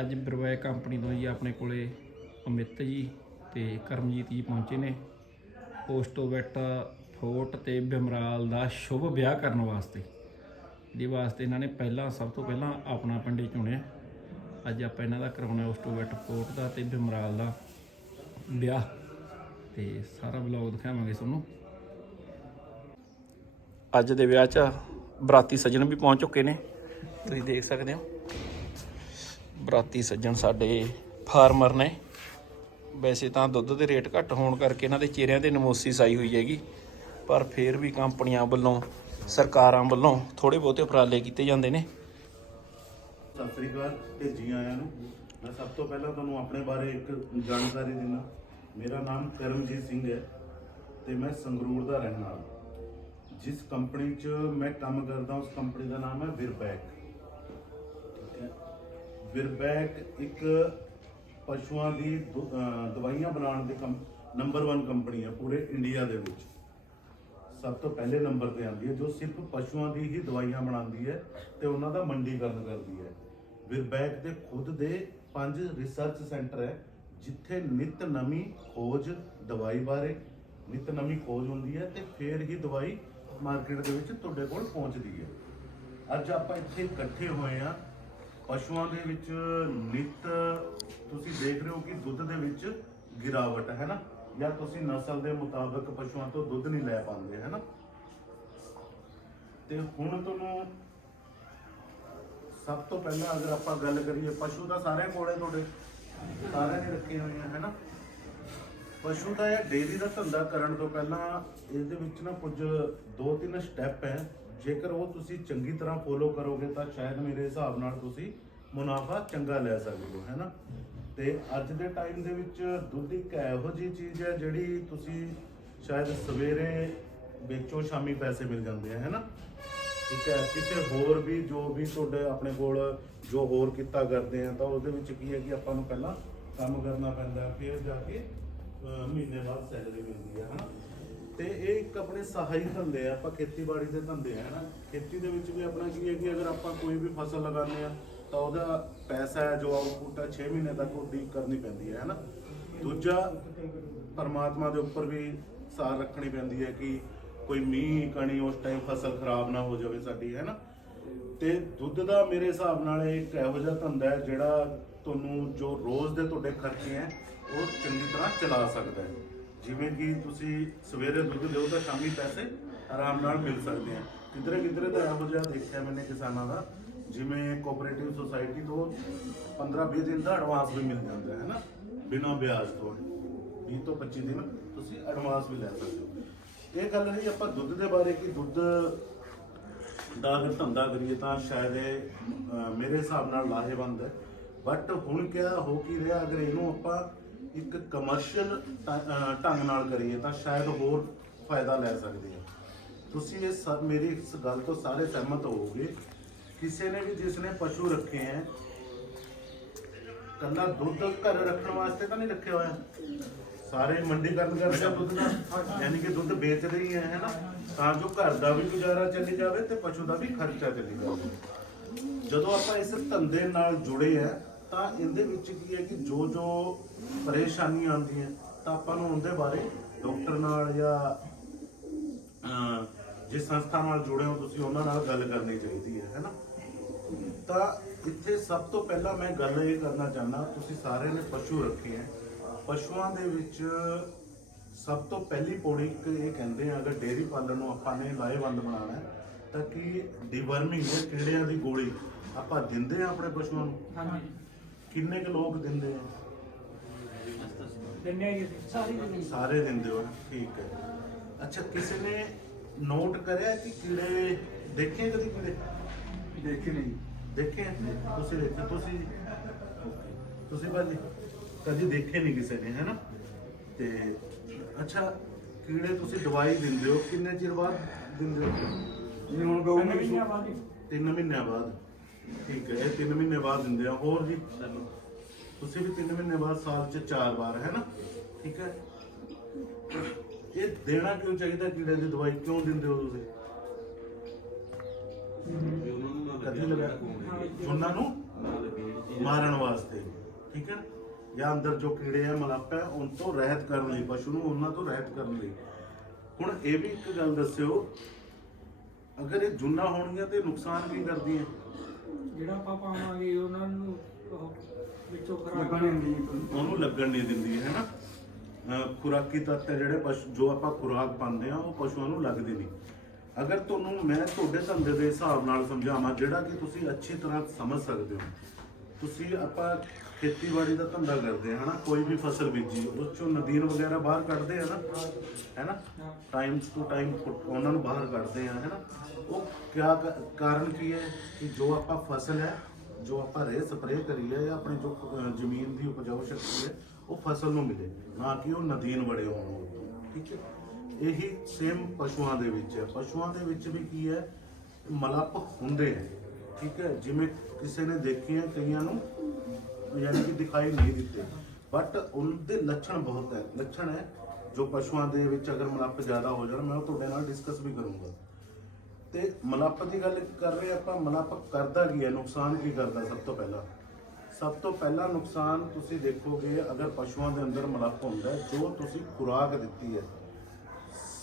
ਅੱਜ ਬਿਰਵੈਕ ਕੰਪਨੀ ਤੋਂ ਜੀ ਆਪਣੇ ਕੋਲੇ ਅਮਿਤ ਜੀ ਤੇ ਕਰਮਜੀਤ ਜੀ ਪਹੁੰਚੇ ਨੇ ਪੋਸਟੋਵੈਟ ਫੋਰਟ ਤੇ ਬਿਮਰਾਲ ਦਾ ਸ਼ੁਭ ਵਿਆਹ ਕਰਨ ਵਾਸਤੇ। ਜਿਹਦੇ ਵਾਸਤੇ ਇਹਨਾਂ ਨੇ ਸਭ ਤੋਂ ਪਹਿਲਾਂ ਆਪਣਾ ਪਿੰਡ ਚੁਣਿਆ। ਅੱਜ ਆਪਾਂ ਇਹਨਾਂ ਦਾ ਕਰਾਉਣਾ ਪੋਸਟੋਵੈਟ ਫੋਰਟ ਦਾ ਤੇ ਬਿਮਰਾਲ ਦਾ ਵਿਆਹ ਤੇ ਸਾਰਾ ਵਲੌਗ ਦਿਖਾਵਾਂਗੇ ਤੁਹਾਨੂੰ। ਅੱਜ ਦੇ ਵਿਆਹ 'ਚ ਬਰਾਤੀ ਸੱਜਣ ਵੀ ਪਹੁੰਚ ਚੁੱਕੇ ਨੇ, ਤੁਸੀਂ ਦੇਖ ਸਕਦੇ ਹੋ। ਬਰਾਤੀ ਸੱਜਣ ਸਾਡੇ ਫਾਰਮਰ ਨੇ। ਵੈਸੇ ਤਾਂ ਦੁੱਧ ਦੇ ਰੇਟ ਘੱਟ ਹੋਣ ਕਰਕੇ ਇਹਨਾਂ ਦੇ ਚਿਹਰਿਆਂ 'ਤੇ ਨਮੋਸੀਸ ਆਈ ਹੋਈ ਹੈਗੀ, ਪਰ ਫਿਰ ਵੀ ਕੰਪਨੀਆਂ ਵੱਲੋਂ ਸਰਕਾਰਾਂ ਵੱਲੋਂ ਥੋੜ੍ਹੇ ਬਹੁਤੇ ਉਪਰਾਲੇ ਕੀਤੇ ਜਾਂਦੇ ਨੇ। ਸਤਿ ਸ੍ਰੀ ਅਕਾਲ ਤੇ ਜੀ ਆਇਆਂ ਨੂੰ। ਮੈਂ ਸਭ ਤੋਂ ਪਹਿਲਾਂ ਤੁਹਾਨੂੰ ਆਪਣੇ ਬਾਰੇ ਇੱਕ ਜਾਣਕਾਰੀ ਦਿੰਦਾ। ਮੇਰਾ ਨਾਮ ਕਰਮਜੀਤ ਸਿੰਘ ਹੈ ਤੇ ਮੈਂ ਸੰਗਰੂਰ ਦਾ ਰਹਿਣ ਵਾਲਾ। ਜਿਸ ਕੰਪਨੀ 'ਚ ਮੈਂ ਕੰਮ ਕਰਦਾ ਉਸ ਕੰਪਨੀ ਦਾ ਨਾਮ ਹੈ ਵਿਰਬੈਕ। ਠੀਕ ਹੈ, ਵਿਰਬੈਕ ਇੱਕ ਪਸ਼ੂਆਂ ਦੀ ਦਵਾਈਆਂ ਬਣਾਉਣ ਦੀ ਨੰਬਰ 1 ਕੰਪਨੀ ਹੈ ਪੂਰੇ ਇੰਡੀਆ ਦੇ ਵਿੱਚ। ਸਭ ਤੋਂ ਪਹਿਲੇ ਨੰਬਰ ਤੇ ਆਉਂਦੀ ਹੈ, ਜੋ ਸਿਰਫ ਪਸ਼ੂਆਂ ਦੀ ਹੀ ਦਵਾਈਆਂ ਬਣਾਉਂਦੀ ਹੈ ਤੇ ਉਹਨਾਂ ਦਾ ਮੰਡੀਕਰਨ ਕਰਦੀ ਹੈ। ਵਿਰਬੈਕ ਦੇ ਖੁਦ ਦੇ 5 ਰਿਸਰਚ ਸੈਂਟਰ ਹੈ, ਜਿੱਥੇ ਨਿਤ ਨਵੀਂ ਖੋਜ ਦਵਾਈ ਬਾਰੇ ਨਿਤ ਨਵੀਂ ਖੋਜ ਹੁੰਦੀ ਹੈ ਤੇ ਫਿਰ ਹੀ ਦਵਾਈ ਮਾਰਕੀਟ ਦੇ ਵਿੱਚ ਤੁਹਾਡੇ ਕੋਲ ਪਹੁੰਚਦੀ ਹੈ। ਅੱਜ ਆਪਾਂ ਇੱਥੇ ਇਕੱਠੇ ਹੋਏ ਆ ਪਸ਼ੂਆਂ ਦੇ ਵਿੱਚ ਨਿਤ ਤੁਸੀਂ ਦੇਖ ਰਹੇ ਹੋ ਕਿ ਦੁੱਧ ਦੇ ਵਿੱਚ ਗਿਰਾਵਟ ਹੈ ਨਾ, ਜਾਂ ਤੁਸੀਂ ਨਸਲ ਦੇ ਮੁਤਾਬਕ ਪਸ਼ੂਆਂ ਤੋਂ ਦੁੱਧ ਨਹੀਂ ਲੈ ਪਾਉਂਦੇ ਹੈ ਨਾ। ਤੇ ਹੁਣ ਤੁਹਾਨੂੰ ਸਭ ਤੋਂ ਪਹਿਲਾਂ ਅਗਰ ਆਪਾਂ ਗੱਲ ਕਰੀਏ, ਪਸ਼ੂ ਦਾ ਸਾਰਿਆਂ ਕੋਲੇ ਤੁਹਾਡੇ ਸਾਰਿਆਂ ਨੇ ਰੱਖੇ ਹੋਏ ਆ ਹੈ ਨਾ। ਪਸ਼ੂ ਦਾ ਇਹ ਡੇਅਰੀ ਦਾ ਧੰਦਾ ਕਰਨ ਤੋਂ ਪਹਿਲਾਂ ਇਹਦੇ ਵਿੱਚ ਨਾ ਕੁਝ 2-3 ਸਟੈਪ ਹੈ। ਜੇਕਰ ਉਹ ਤੁਸੀਂ ਚੰਗੀ ਤਰ੍ਹਾਂ ਫੋਲੋ ਕਰੋਗੇ ਤਾਂ ਸ਼ਾਇਦ ਮੇਰੇ ਹਿਸਾਬ ਨਾਲ ਤੁਸੀਂ ਮੁਨਾਫਾ ਚੰਗਾ ਲੈ ਸਕਦੇ ਹੋ ਹੈ ਨਾ। ਤੇ ਅੱਜ ਦੇ ਟਾਈਮ ਦੇ ਵਿੱਚ ਦੁੱਧ ਇੱਕ ਇਹੋ ਜਿਹੀ ਚੀਜ਼ ਹੈ ਜਿਹੜੀ ਤੁਸੀਂ ਸ਼ਾਇਦ ਸਵੇਰੇ ਵੇਚੋ ਸ਼ਾਮੀ ਪੈਸੇ ਮਿਲ ਜਾਂਦੇ ਹੈ ਨਾ। ਠੀਕ ਹੈ, ਕਿਤੇ ਹੋਰ ਵੀ ਜੋ ਵੀ ਤੁਹਾਡੇ ਆਪਣੇ ਕੋਲ ਜੋ ਹੋਰ ਕਿੱਤਾ ਕਰਦੇ ਆ ਤਾਂ ਉਹਦੇ ਵਿੱਚ ਕੀ ਹੈ ਕਿ ਆਪਾਂ ਨੂੰ ਪਹਿਲਾਂ ਕੰਮ ਕਰਨਾ ਪੈਂਦਾ, ਫਿਰ ਜਾ ਕੇ ਮਹੀਨੇ ਬਾਅਦ ਸੈਲਰੀ ਮਿਲਦੀ ਹੈ ਹਨਾ। ਤੇ ਇਹ ਇੱਕ ਆਪਣੇ ਸਹਾਈ ਧੰਦੇ ਆ, ਆਪਾਂ ਖੇਤੀਬਾੜੀ ਦੇ ਧੰਦੇ ਆ ਹਨਾ। ਖੇਤੀ ਦੇ ਵਿੱਚ ਵੀ ਆਪਣਾ ਕੀ ਹੈ ਕਿ ਅਗਰ ਆਪਾਂ ਕੋਈ ਵੀ ਫਸਲ ਲਗਾਉਂਦੇ ਆ ਤਾਂ ਉਹਦਾ ਪੈਸਾ ਹੈ ਜੋ ਆਊਟਪੁੱਟ ਹੈ 6 ਮਹੀਨੇ ਤੱਕ ਉਡੀਕ ਕਰਨੀ ਪੈਂਦੀ ਹੈ ਹਨਾ। ਦੂਜਾ, ਪਰਮਾਤਮਾ ਦੇ ਉੱਪਰ ਵੀ ਸਾਰ ਰੱਖਣੀ ਪੈਂਦੀ ਹੈ ਕਿ ਕੋਈ ਮੀਂਹ ਕਣੀ ਉਸ ਟਾਈਮ ਫਸਲ ਖਰਾਬ ਨਾ ਹੋ ਜਾਵੇ ਸਾਡੀ ਹੈ ਨਾ। ਤੇ ਦੁੱਧ ਦਾ ਮੇਰੇ ਹਿਸਾਬ ਨਾਲ ਇੱਕ ਇਹੋ ਜਿਹਾ ਧੰਦਾ ਹੈ ਜਿਹੜਾ ਤੁਹਾਨੂੰ ਜੋ ਰੋਜ਼ ਦੇ ਤੁਹਾਡੇ ਖਰਚੇ ਹੈ ਉਹ ਚੰਗੀ ਤਰ੍ਹਾਂ ਚਲਾ ਸਕਦਾ ਹੈ। ਜਿਵੇਂ ਕਿ ਤੁਸੀਂ ਸਵੇਰੇ ਦੁੱਧ ਦਿਓ ਤਾਂ ਸ਼ਾਮੀ ਪੈਸੇ ਆਰਾਮ ਨਾਲ ਮਿਲ ਸਕਦੇ ਆ। ਕਿਧਰੇ ਕਿਧਰੇ ਤਾਂ ਇਹੋ ਜਿਹਾ ਦੇਖਿਆ ਮੈंने ਕਿਸਾਨਾਂ ਦਾ, ਜਿਵੇਂ ਕੋਆਪਰੇਟਿਵ ਸੁਸਾਇਟੀ ਤੋਂ 15-20 ਦਿਨ ਦਾ ਐਡਵਾਂਸ ਵੀ ਮਿਲ ਜਾਂਦਾ ਹੈ ਨਾ, ਬਿਨਾਂ ਵਿਆਜ ਤੋਂ। 20 ਤੋਂ 25 ਦਿਨ ਤੁਸੀਂ ਐਡਵਾਂਸ ਵੀ ਲੈ ਸਕਦੇ ਹੋ। ਇਹ ਗੱਲ ਨਹੀਂ ਆਪਾਂ ਦੁੱਧ ਦੇ ਬਾਰੇ ਕਿ ਦੁੱਧ ਦਾ ਅਗਰ ਧੰਦਾ ਕਰੀਏ ਤਾਂ ਸ਼ਾਇਦ ਇਹ ਮੇਰੇ ਹਿਸਾਬ ਨਾਲ ਲਾਹੇਵੰਦ ਹੈ। ਬਟ ਹੁਣ ਕਿਆ ਹੋ ਕੀ ਰਿਹਾ, ਅਗਰ ਇਹਨੂੰ ਆਪਾਂ ਇੱਕ ਕਮਰਸ਼ੀਅਲ ਢੰਗ ਨਾਲ ਕਰੀਏ ਤਾਂ ਸ਼ਾਇਦ ਹੋਰ ਫਾਇਦਾ ਲੈ ਸਕਦੇ ਹਾਂ। ਤੁਸੀਂ ਇਹ ਮੇਰੀ ਇਸ ਗੱਲ ਤੋਂ ਸਾਰੇ ਸਹਿਮਤ ਹੋਵੋਗੇ। ਕਿਸੇ ਨੇ ਵੀ ਜਿਸਨੇ ਪਸ਼ੂ ਰੱਖੇ ਹੈ, ਕੱਲਾ ਦੁੱਧ ਘਰ ਰੱਖਣ ਵਾਸਤੇ ਤਾਂ ਨਹੀਂ ਰੱਖਿਆ ਹੋਇਆ, ਸਾਰੇ ਮੰਡੀਕਰਨ ਕਰਦੇ ਆ ਦੁੱਧ ਦਾ, ਯਾਨੀ ਕਿ ਦੁੱਧ ਵੇਚਦੇ ਹੀ ਹੈ ਨਾ, ਤਾਂ ਜੋ ਘਰ ਦਾ ਵੀ ਗੁਜ਼ਾਰਾ ਚੱਲੀ ਜਾਵੇ ਤੇ ਪਸ਼ੂ ਦਾ ਵੀ ਖਰਚਾ ਚੱਲੀ ਜਾਵੇ। ਜਦੋਂ ਆਪਾਂ ਇਸ ਧੰਦੇ ਨਾਲ ਜੁੜੇ ਆ ਤਾਂ ਇਹਦੇ ਵਿੱਚ ਕੀ ਹੈ ਕਿ ਜੋ ਜੋ ਪਰੇਸ਼ਾਨੀਆਂ ਆਉਂਦੀਆਂ ਤਾਂ ਆਪਾਂ ਨੂੰ ਉਹਦੇ ਬਾਰੇ ਡਾਕਟਰ ਨਾਲ ਜਾਂ ਜਿਸ ਸੰਸਥਾ ਨਾਲ ਜੁੜੇ ਹੋ ਤੁਸੀਂ ਉਹਨਾਂ ਨਾਲ ਗੱਲ ਕਰਨੀ ਚਾਹੀਦੀ ਹੈ ਨਾ। ਤਾਂ ਇੱਥੇ ਸਭ ਤੋਂ ਪਹਿਲਾਂ ਮੈਂ ਗੱਲ ਇਹ ਕਰਨਾ ਚਾਹੁੰਦਾ, ਤੁਸੀਂ ਸਾਰਿਆਂ ਨੇ ਪਸ਼ੂ ਰੱਖੇ ਹੈ। ਪਸ਼ੂਆਂ ਦੇ ਵਿੱਚ ਸਭ ਤੋਂ ਪਹਿਲੀ ਪੌੜੀ ਇਹ ਕਹਿੰਦੇ ਆ, ਅਗਰ ਡੇਅਰੀ ਪਾਲਣ ਨੂੰ ਆਪਾਂ ਨੇ ਲਾਹੇਵੰਦ ਬਣਾਉਣਾ ਹੈ ਤਾਂ ਕਿ ਡਿਵਰਮਿੰਗ ਕੀੜਿਆਂ ਦੀ ਗੋਲੀ ਆਪਾਂ ਦਿੰਦੇ ਆ ਆਪਣੇ ਪਸ਼ੂਆਂ ਨੂੰ। ਹਾਂਜੀ, ਕਿੰਨੇ ਕੁ ਲੋਕ ਦਿੰਦੇ ਆ? ਸਾਰੇ ਦਿੰਦੇ ਹੋ, ਠੀਕ ਹੈ। ਅੱਛਾ, ਕਿਸੇ ਨੇ ਨੋਟ ਕਰਿਆ ਕਿ ਕੀੜੇ ਦੇਖੇ ਕਦੀ? ਕੀੜੇ ਦੇਖੇ ਨਹੀਂ? ਦੇਖੇ ਤੁਸੀਂ? ਦੇਖੇ ਤੁਸੀਂ ਭਾਜੀ ਕਦੀ ਦੇਖੇ ਨਹੀਂ ਕਿਸੇ ਨੇ ਹੈ ਨਾ। ਤੇ ਅੱਛਾ, ਕੀੜੇ ਤੁਸੀਂ ਦਵਾਈ ਦਿੰਦੇ ਹੋ, ਕਿੰਨੇ ਚਿਰ ਬਾਅਦ ਦਿੰਦੇ ਹੋ? ਜਿਵੇਂ ਹੁਣ 3 ਮਹੀਨਿਆਂ ਬਾਅਦ। ਠੀਕ ਹੈ, ਇਹ 3 ਮਹੀਨੇ ਬਾਅਦ ਦਿੰਦੇ ਆ। ਹੋਰ ਜੀ ਤੁਸੀਂ ਵੀ 3 ਮਹੀਨੇ ਬਾਅਦ, ਸਾਲ 'ਚ 4 ਵਾਰ ਹੈ ਨਾ। ਠੀਕ ਹੈ, ਇਹ ਦੇਣਾ ਕਿਉਂ ਚਾਹੀਦਾ? ਕੀੜੇ ਦੀ ਦਵਾਈ ਕਿਉਂ ਦਿੰਦੇ ਹੋ ਤੁਸੀਂ? ਕਦੀ ਲਗਾ ਉਹਨਾਂ ਨੂੰ ਮਾਰਨ ਵਾਸਤੇ, ਠੀਕ ਹੈ, ਜਾਂ ਅੰਦਰ ਜੋ ਕੀੜੇ ਆ ਮਲੱਪ ਹੈ ਉਹਨਾਂ ਤੋਂ ਰਹਿਤ ਕਰਨ ਲਈ, ਪਸ਼ੂ ਨੂੰ ਉਹਨਾਂ ਤੋਂ ਰਹਿਤ ਕਰਨ ਲਈ। ਹੁਣ ਇਹ ਵੀ ਇੱਕ ਗੱਲ ਦੱਸਿਓ, ਅਗਰ ਇਹ ਜੁੰਨਾ ਹੋਣਗੀਆਂ ਤੇ ਨੁਕਸਾਨ ਕੀ ਕਰਦੀਆਂ? ਜਿਹੜਾ ਆਪਾਂ ਪਾਵਾਂਗੇ ਉਹਨਾਂ ਨੂੰ ਉਹ ਵਿੱਚੋਂ ਖਰਾਬ ਉਹਨੂੰ ਲੱਗਣ ਨਹੀਂ ਦਿੰਦੀ ਹੈ ਨਾ। ਖੁਰਾਕੀ ਤੱਤ ਹੈ ਜਿਹੜੇ ਪਸ਼ੂ ਜੋ ਆਪਾਂ ਖੁਰਾਕ ਪਾਉਂਦੇ ਆ ਉਹ ਪਸ਼ੂਆਂ ਨੂੰ ਲੱਗਦੇ ਨਹੀਂ। ਅਗਰ ਤੁਹਾਨੂੰ ਮੈਂ ਤੁਹਾਡੇ ਧੰਦੇ ਦੇ ਹਿਸਾਬ ਨਾਲ ਸਮਝਾਵਾਂ ਜਿਹੜਾ ਕਿ ਤੁਸੀਂ ਅੱਛੀ ਤਰ੍ਹਾਂ ਸਮਝ ਸਕਦੇ ਹੋ, ਤੁਸੀਂ ਆਪਾਂ ਖੇਤੀਬਾੜੀ ਦਾ ਧੰਦਾ ਕਰਦੇ ਆ ਹਨਾ, ਕੋਈ ਵੀ ਫਸਲ ਬੀਜੀ ਉਸ ਚੋਂ ਨਦੀਨ ਵਗੈਰਾ ਬਾਹਰ ਕੱਢਦੇ ਆ ਨਾ, ਹੈ ਨਾ, ਟਾਈਮ ਟੂ ਟਾਈਮ ਉਹਨਾਂ ਨੂੰ ਬਾਹਰ ਕੱਢਦੇ ਆ, ਹੈ ਨਾ। ਉਹ ਕਿਆ ਕਾਰਨ ਕੀ ਹੈ ਕਿ ਜੋ ਆਪਾਂ ਫਸਲ ਹੈ, ਜੋ ਆਪਾਂ ਰੇ ਸਪਰੇਅ ਕਰੀ ਹੈ ਜਾਂ ਆਪਣੀ ਜੋ ਜ਼ਮੀਨ ਦੀ ਉਪਜਾਊ ਸ਼ਕਤੀ ਹੈ ਉਹ ਫਸਲ ਨੂੰ ਮਿਲੇ, ਨਾ ਕਿ ਉਹ ਨਦੀਨ ਬੜੇ ਹੋਣ, ਠੀਕ ਹੈ। ਇਹੀ ਸੇਮ ਪਸ਼ੂਆਂ ਦੇ ਵਿੱਚ ਹੈ। ਪਸ਼ੂਆਂ ਦੇ ਵਿੱਚ ਵੀ ਕੀ ਹੈ, ਮਲੱਪ ਹੁੰਦੇ ਹੈ, ਠੀਕ ਹੈ। ਜਿਵੇਂ ਕਿਸੇ ਨੇ ਦੇਖੇ ਹੈ, ਕਈਆਂ ਨੂੰ ਯਾਨੀ ਕਿ ਦਿਖਾਈ ਨਹੀਂ ਦਿੱਤੇ, ਬਟ ਉਹਦੇ ਲੱਛਣ ਬਹੁਤ ਹੈ। ਲੱਛਣ ਹੈ ਜੋ ਪਸ਼ੂਆਂ ਦੇ ਵਿੱਚ ਅਗਰ ਮਲੱਪ ਜ਼ਿਆਦਾ ਹੋ ਜਾਣ, ਮੈਂ ਉਹ ਤੁਹਾਡੇ ਨਾਲ ਡਿਸਕਸ ਵੀ ਕਰੂੰਗਾ। ਤੇ ਮਲੱਪ ਦੀ ਗੱਲ ਕਰ ਰਹੇ ਆਪਾਂ, ਮਲੱਪ ਕਰਦਾ ਕੀ ਹੈ, ਨੁਕਸਾਨ ਕੀ ਕਰਦਾ? ਸਭ ਤੋਂ ਪਹਿਲਾ ਨੁਕਸਾਨ ਤੁਸੀਂ ਦੇਖੋਗੇ, ਅਗਰ ਪਸ਼ੂਆਂ ਦੇ ਅੰਦਰ ਮਲੱਪ ਹੁੰਦਾ ਹੈ, ਜੋ ਤੁਸੀਂ ਖੁਰਾਕ ਦਿੱਤੀ ਹੈ,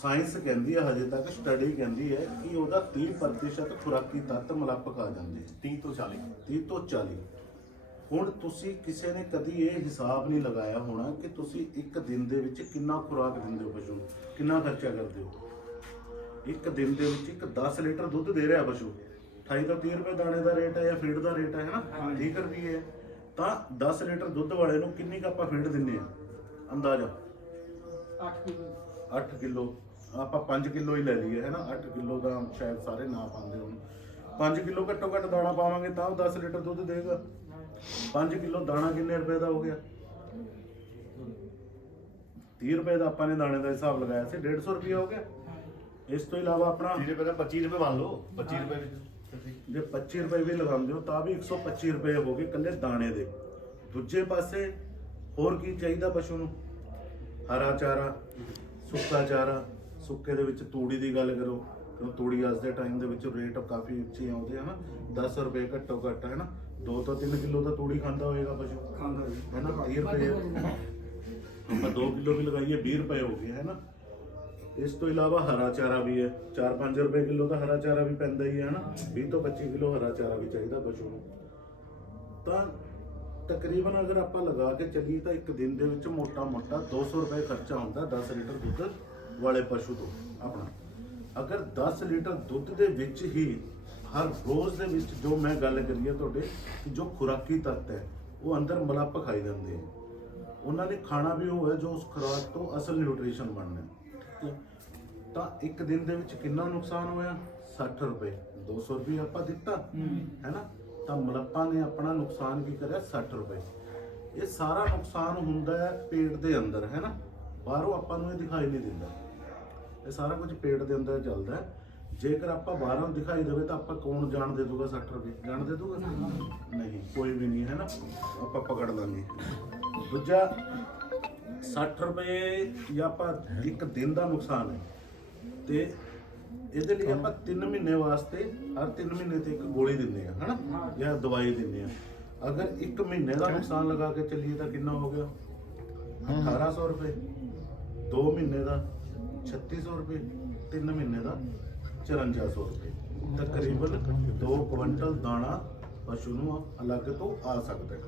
ਸਾਇੰਸ ਕਹਿੰਦੀ ਹੈ, ਹਜੇ ਤੱਕ ਸਟੱਡੀ ਕਹਿੰਦੀ ਹੈ ਕਿ ਉਹਦਾ 30% ਖੁਰਾਕੀ ਤੱਤ ਮਲੱਪ ਖਾ ਜਾਂਦੇ, 30 ਤੋਂ 40। ਹੁਣ ਤੁਸੀਂ ਕਿਸੇ ਨੇ ਕਦੀ ਇਹ ਹਿਸਾਬ ਨਹੀਂ ਲਗਾਇਆ ਹੋਣਾ ਕਿ ਤੁਸੀਂ ਇੱਕ ਦਿਨ ਦੇ ਵਿੱਚ ਕਿੰਨਾ ਖੁਰਾਕ ਦਿੰਦੇ ਹੋ ਪਸ਼ੂ ਨੂੰ, ਕਿੰਨਾ ਖਰਚਾ ਕਰਦੇ ਹੋ। ਇੱਕ ਦਿਨ ਦੇ ਵਿੱਚ ਇੱਕ 10 ਲੀਟਰ ਦੁੱਧ ਦੇ ਰਿਹਾ ਪਸ਼ੂ, 28 ਤੋਂ 30 ਰੁਪਏ ਦਾਣੇ ਦਾ ਰੇਟ ਹੈ ਜਾਂ ਫੀਡ ਦਾ ਰੇਟ ਹੈ ਨਾ, 30 ਰੁਪਏ ਹੈ, ਤਾਂ 10 ਲੀਟਰ ਦੁੱਧ ਵਾਲੇ ਨੂੰ ਕਿੰਨੀ ਕੁ ਆਪਾਂ ਫੀਡ ਦਿੰਨੇ ਆ? ਅੰਦਾਜ਼ਾ 8 ਕਿਲੋ, ਆਪਾਂ 5 ਕਿਲੋ ਹੀ ਲੈ ਲਈਏ, ਹੈ ਨਾ। 8 ਕਿਲੋ ਦਾ ਸ਼ਾਇਦ ਸਾਰੇ ਨਾ ਪਾਉਂਦੇ ਹੋਣ, 5 ਕਿਲੋ ਘੱਟੋ ਘੱਟ ਦਾਣਾ ਪਾਵਾਂਗੇ ਤਾਂ ਉਹ 10 ਲੀਟਰ ਦੁੱਧ ਦੇਗਾ। 5 ਕਿਲੋ ਦਾਣਾ ਕਿੰਨੇ ਰੁਪਏ ਦਾ ਹੋ ਗਿਆ? 30 ਰੁਪਏ ਦਾ ਆਪਾਂ ਨੇ ਦਾਣੇ ਦਾ ਹਿਸਾਬ ਲਗਾਇਆ ਸੀ, 150 ਰੁਪਏ ਹੋ ਗਿਆ। ਇਸ ਤੋਂ ਇਲਾਵਾ ਆਪਣਾ 30 ਰੁਪਏ ਦਾ 25 ਰੁਪਏ ਮੰਨ ਲਓ, 25 ਰੁਪਏ ਵਿੱਚ ਜੇ 25 ਰੁਪਏ ਵੀ ਲਗਾਉਂਦੇ ਹੋ ਤਾਂ ਵੀ 125 ਰੁਪਏ ਹੋ ਗਏ ਇਕੱਲੇ ਦਾਣੇ ਦੇ। ਦੂਜੇ ਪਾਸੇ ਹੋਰ ਕੀ ਚਾਹੀਦਾ ਪਸ਼ੂ ਨੂੰ? ਹਰਾ ਚਾਰਾ, ਸੁੱਕਾ ਚਾਰਾ। ਸੁੱਕੇ ਦੇ ਵਿੱਚ ਤੂੜੀ ਦੀ ਗੱਲ ਕਰੋ, ਕਿਉਂ ਤੂੜੀ ਅੱਜ ਦੇ ਟਾਈਮ ਦੇ ਵਿੱਚ ਰੇਟ ਕਾਫੀ ਉੱਚੇ ਆਉਂਦੇ ਹਨ, 10 ਰੁਪਏ ਘੱਟੋ ਘੱਟ, ਹੈ ਨਾ। 2 ਤੋਂ 3 ਕਿਲੋ ਦਾ ਤੂੜੀ ਖਾਂਦਾ ਹੋਏਗਾ ਪਸ਼ੂ, ਹੈ ਨਾ। 30 ਰੁਪਏ ਆਪਾਂ 2 ਕਿਲੋ ਵੀ ਲਗਾਈਏ 20 ਰੁਪਏ ਹੋ ਗਏ, ਹੈ ਨਾ। ਇਸ ਤੋਂ ਇਲਾਵਾ ਹਰਾ ਚਾਰਾ ਵੀ ਹੈ, 4-5 ਰੁਪਏ ਕਿਲੋ ਦਾ ਹਰਾ ਚਾਰਾ ਵੀ ਪੈਂਦਾ ਹੀ ਹੈ ਨਾ। 20 ਤੋਂ 25 ਕਿਲੋ ਹਰਾ ਚਾਰਾ ਵੀ ਚਾਹੀਦਾ ਪਸ਼ੂ ਨੂੰ। ਤਾਂ ਤਕਰੀਬਨ ਅਗਰ ਆਪਾਂ ਲਗਾ ਕੇ ਚੱਲੀਏ ਤਾਂ ਇੱਕ ਦਿਨ ਦੇ ਵਿੱਚ ਮੋਟਾ-ਮੋਟਾ 200 ਰੁਪਏ ਖਰਚਾ ਹੁੰਦਾ 10 ਲੀਟਰ ਦੁੱਧ ਵਾਲੇ ਪਸ਼ੂ ਤੋਂ ਆਪਣਾ। ਅਗਰ 10 ਲੀਟਰ ਦੁੱਧ ਦੇ ਵਿੱਚ ਹੀ ਹਰ ਰੋਜ਼ ਦੇ ਵਿੱਚ ਜੋ ਮੈਂ ਗੱਲ ਕਰੀ ਹੈ ਤੁਹਾਡੇ ਕਿ ਜੋ ਖੁਰਾਕੀ ਤੱਤ ਹੈ ਉਹ ਅੰਦਰ ਮਲੱਪ ਖਾਈ ਜਾਂਦੇ ਆ, ਉਹਨਾਂ ਨੇ ਖਾਣਾ ਵੀ ਉਹ ਹੈ ਜੋ ਉਸ ਖੁਰਾਕ ਤੋਂ ਅਸਲ ਨਿਊਟ੍ਰੀਸ਼ਨ ਬਣਨਾ। ਤਾਂ ਇੱਕ ਦਿਨ ਦੇ ਵਿੱਚ ਕਿੰਨਾ ਨੁਕਸਾਨ ਹੋਇਆ? 60 ਰੁਪਏ। 200 ਰੁਪਏ ਆਪਾਂ ਦਿੱਤਾ, ਹੈ ਨਾ। ਤਾਂ ਮਲੱਪਾਂ ਨੇ ਆਪਣਾ ਨੁਕਸਾਨ ਕੀ ਕਰਿਆ? 60 ਰੁਪਏ। ਇਹ ਸਾਰਾ ਨੁਕਸਾਨ ਹੁੰਦਾ ਹੈ ਪੇਟ ਦੇ ਅੰਦਰ, ਹੈ ਨਾ। ਬਾਹਰੋਂ ਆਪਾਂ ਨੂੰ ਇਹ ਦਿਖਾਈ ਨਹੀਂ ਦਿੰਦਾ, ਇਹ ਸਾਰਾ ਕੁਝ ਪੇਟ ਦੇ ਅੰਦਰ ਚੱਲਦਾ ਹੈ। ਜੇਕਰ ਆਪਾਂ ਬਾਹਰੋਂ ਦਿਖਾਈ ਦੇਵੇ ਤਾਂ ਆਪਾਂ ਕੌਣ ਜਾਣ ਦੇ ਦੂਗਾ 60 ਰੁਪਏ? ਜਾਣ ਦੇ ਦੂਗਾ? ਨਹੀਂ, ਕੋਈ ਵੀ ਨਹੀਂ, ਹੈ ਨਾ। ਆਪਾਂ ਪਕੜ ਲਾਂਗੇ। ਦੂਜਾ 60 ਰੁਪਏ ਜਾਂ ਆਪਾਂ ਇੱਕ ਦਿਨ ਦਾ ਨੁਕਸਾਨ ਹੈ, ਤੇ ਇਹਦੇ ਲਈ ਆਪਾਂ 3 ਮਹੀਨੇ ਵਾਸਤੇ ਹਰ 3 ਮਹੀਨੇ ਤੇ ਇੱਕ ਗੋਲੀ ਦਿੰਦੇ ਆ, ਹਨਾ, ਜਾਂ ਦਵਾਈ ਦਿੰਦੇ ਆ। ਅਗਰ 1 ਮਹੀਨੇ ਦਾ ਨੁਕਸਾਨ ਲਗਾ ਕੇ ਚੱਲੀਏ ਤਾਂ ਕਿੰਨਾ ਹੋ ਗਿਆ? 1800 ਰੁਪਏ। 2 ਮਹੀਨੇ ਦਾ 3600 ਰੁਪਏ, 3 ਮਹੀਨੇ ਦਾ 5400 ਰੁਪਏ। ਤਕਰੀਬਨ 2 ਕੁਇੰਟਲ ਦਾਣਾ ਪਸ਼ੂ ਨੂੰ ਅਲੱਗ ਤੋਂ ਆ ਸਕਦਾ ਹੈ।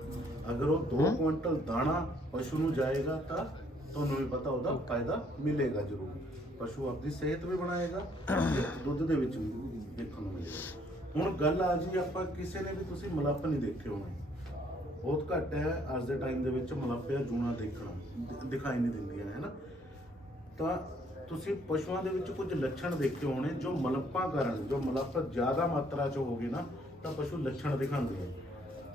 ਅਗਰ ਉਹ 2 ਕੁਇੰਟਲ ਦਾਣਾ ਪਸ਼ੂ ਨੂੰ ਜਾਏਗਾ ਤਾਂ ਤੁਹਾਨੂੰ ਵੀ ਪਤਾ ਉਹਦਾ ਫਾਇਦਾ ਮਿਲੇਗਾ ਜ਼ਰੂਰ। ਪਸ਼ੂ ਆਪਣੀ ਸਿਹਤ ਵੀ ਬਣਾਏਗਾ, ਦੁੱਧ ਦੇ ਵਿੱਚ ਵੀ ਦੇਖਣ ਨੂੰ ਮਿਲੇਗਾ। ਹੁਣ ਗੱਲ ਆ ਜੀ, ਆਪਾਂ ਕਿਸੇ ਨੇ ਵੀ ਤੁਸੀਂ ਮਲੱਪ ਨਹੀਂ ਦੇਖੇ ਹੋਣੇ, ਬਹੁਤ ਘੱਟ ਹੈ ਅੱਜ ਦੇ ਟਾਈਮ ਦੇ ਵਿੱਚ ਮਲੱਪ ਜਾਂ ਜੂਣਾ ਦੇਖਣਾ ਦਿਖਾਈ ਨਹੀਂ ਦਿੰਦੀਆਂ, ਹੈ ਨਾ। ਤਾਂ ਤੁਸੀਂ ਪਸ਼ੂਆਂ ਦੇ ਵਿੱਚ ਕੁਝ ਲੱਛਣ ਦੇਖੇ ਹੋਣੇ ਜੋ ਮਲੱਪਾਂ ਕਾਰਨ, ਜੋ ਮਲੱਪ ਜ਼ਿਆਦਾ ਮਾਤਰਾ 'ਚ ਹੋਗੇ ਨਾ ਤਾਂ ਪਸ਼ੂ ਲੱਛਣ ਦਿਖਾਉਂਦੇ ਆ।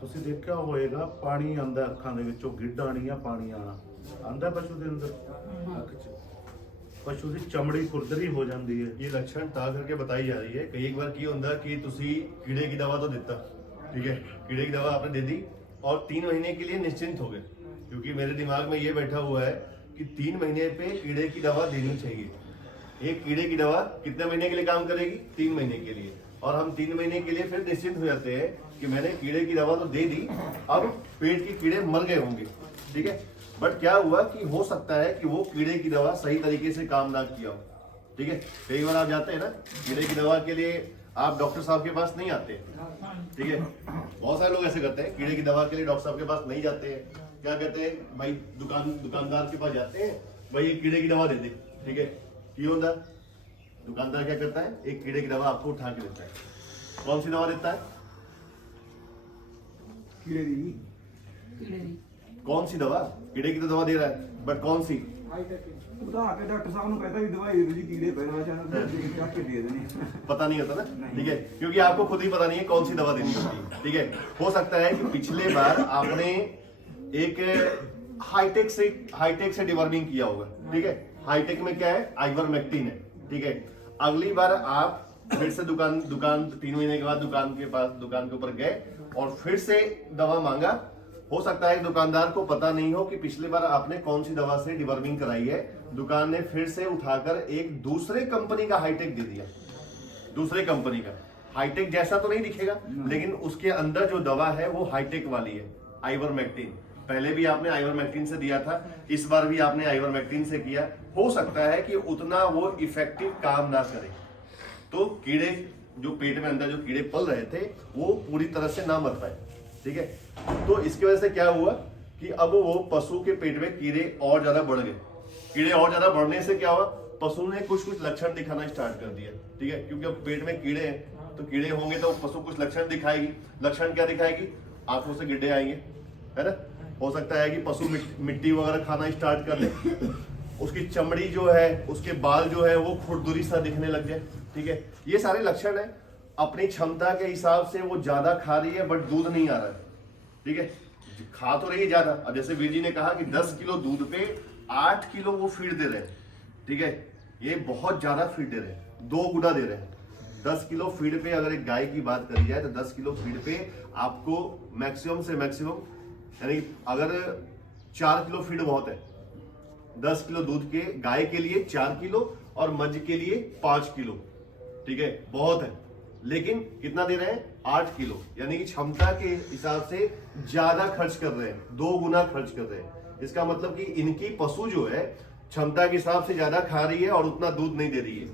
ਤੁਸੀਂ ਦੇਖਿਆ ਹੋਏਗਾ ਪਾਣੀ ਆਉਂਦਾ ਅੱਖਾਂ ਦੇ ਵਿੱਚੋਂ, ਗਿੱਡ ਆਣੀ ਜਾਂ ਪਾਣੀ ਆਣਾ ਆਉਂਦਾ ਪਸ਼ੂ ਦੇ ਅੰਦਰ ਅੱਖ 'ਚ। ਪਸ਼ੂ ਦੀ ਚਮੜੀ ਖੁਰਦਰੀ ਹੋ ਜਾਂਦੀ ਹੈ। ये लक्षण ता करके बताई जा रही है। कई एक बार की होता कि तुसी कीड़े की दवा तो देता, ठीक है, कीड़े की दवा आपने दे दी और 3 महीने के लिए निश्चिंत हो गए, क्योंकि मेरे दिमाग में ये बैठा हुआ है कि 3 महीने पे कीड़े की दवा देनी चाहिए। एक कीड़े की दवा कितने महीने के लिए काम करेगी? 3 महीने के लिए। और हम 3 महीने के लिए फिर निश्चिंत हो जाते हैं कि मैंने कीड़े की दवा तो दे दी, अब पेट के कीड़े मर गए होंगे, ठीक है। बट क्या हुआ कि हो सकता है कि वो कीड़े की दवा सही तरीके से काम ना किया हो, ठीक है। कई बार आप जाते हैं ना कीड़े की दवा के लिए, आप डॉक्टर साहब के पास नहीं आते, ठीक है। बहुत सारे लोग ऐसे करते हैं, कीड़े की दवा के लिए डॉक्टर साहब के पास नहीं जाते हैं। क्या कहते हैं भाई, दुकानदार के पास जाते हैं, भाई ये कीड़े की दवा दे दे, ठीक है। क्यों होता, दुकानदार क्या करता है, एक कीड़े की दवा आपको उठा के देता है। कौन सी दवा देता है, कीड़े दी कौन सी दवा, कीड़े की तो दवा दे रहा है, बट कौन सी, बता के डॉक्टर साहब ने कहता भी दवाई दे दी कीड़े पैदा चैनल के दे देने। पता नहीं होता ना, ठीक है, क्योंकि आपको खुद ही पता नहीं है कौन सी दवा देनी होती है, ठीक है। हो सकता है कि पिछले बार आपने एक हाईटेक से डिवर्मिंग किया होगा, ठीक है। हाईटेक में क्या है, आइवरमेक्टिन है, ठीक है। अगली बार आप फिर से दुकान 3 महीने के बाद दुकान के ऊपर गए और फिर से दवा मांगा। हो सकता है दुकानदार को पता नहीं हो कि पिछले बार आपने कौन सी दवा से डिवर्मिंग कराई है, दुकान ने फिर से उठाकर एक दूसरे कंपनी का हाईटेक दे दिया। दूसरे कंपनी का हाईटेक जैसा तो नहीं दिखेगा, लेकिन उसके अंदर जो दवा है वो हाईटेक वाली है, आइवरमेक्टिन। पहले भी आपने आइवरमेक्टिन से दिया था, इस बार भी आपने आइवरमेक्टिन से किया। हो सकता है कि उतना वो इफेक्टिव काम ना करे, तो कीड़े जो पेट में अंदर जो कीड़े पल रहे थे वो पूरी तरह से ना मर पाए, ठीक है। तो इसकी वजह से क्या हुआ कि अब वो पशु के पेट में कीड़े और ज्यादा बढ़ गए। कीड़े और ज्यादा बढ़ने से क्या हुआ, पशु ने कुछ लक्षण दिखाना स्टार्ट कर दिया, ठीक है। क्योंकि अब पेट में कीड़े हैं, तो कीड़े होंगे तो पशु कुछ लक्षण दिखाएगी। लक्षण क्या दिखाएगी, आंखों से गिड्डे आएंगे, है ना। हो सकता है कि पशु मिट्टी वगैरह खाना स्टार्ट कर ले, उसकी चमड़ी जो है, उसके बाल जो है वो खुरदुरी सा दिखने लग जाए, ठीक है। ये सारे लक्षण है। अपनी क्षमता के हिसाब से वो ज्यादा खा रही है बट दूध नहीं आ रहा है, ठीक है। खा तो रही है ज्यादा। अब जैसे वीर जी ने कहा कि 10 किलो दूध पे 8 किलो वो फीड दे रहे हैं, ठीक है। ये बहुत ज्यादा फीड दे रहे हैं, 2 गुना दे रहे हैं। 10 किलो फीड पे अगर एक गाय की बात करी जाए तो 10 किलो फीड पे आपको मैक्सिमम से मैक्सिमम, यानी अगर 4 किलो फीड बहुत है, 10 किलो दूध के गाय के लिए 4 किलो और मज्ज के लिए 5 किलो, ठीक है, बहुत है। लेकिन कितना दे रहे हैं, 8 किलो, यानी कि क्षमता के हिसाब से ज्यादा खर्च कर रहे हैं, 2 गुना खर्च कर रहे हैं। इसका मतलब कि इनकी पशु जो है क्षमता के हिसाब से ज्यादा खा रही है और उतना दूध नहीं दे रही है,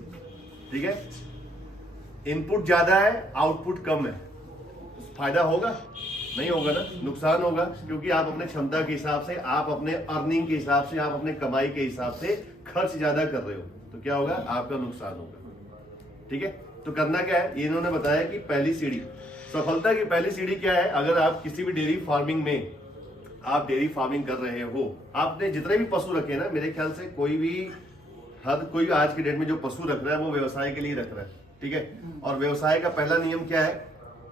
ठीक है। इनपुट ज्यादा है, आउटपुट कम है, फायदा होगा नहीं होगा ना, नुकसान होगा। क्योंकि आप अपने क्षमता के हिसाब से, आप अपने अर्निंग के हिसाब से, आप अपने कमाई के हिसाब से खर्च ज्यादा कर रहे हो, तो क्या होगा, आपका नुकसान होगा, ठीक है। तो करना क्या है, इन्होंने बताया कि पहली सीढ़ी, सफलता की पहली सीढ़ी क्या है। अगर आप किसी भी डेयरी फार्मिंग में, आप डेयरी फार्मिंग कर रहे हो, आपने जितने भी पशु रखे ना, मेरे ख्याल से कोई भी आज के डेट में जो पशु रख रहा है वो व्यवसाय के लिए रख रहा है, ठीक है। और व्यवसाय का पहला नियम क्या है,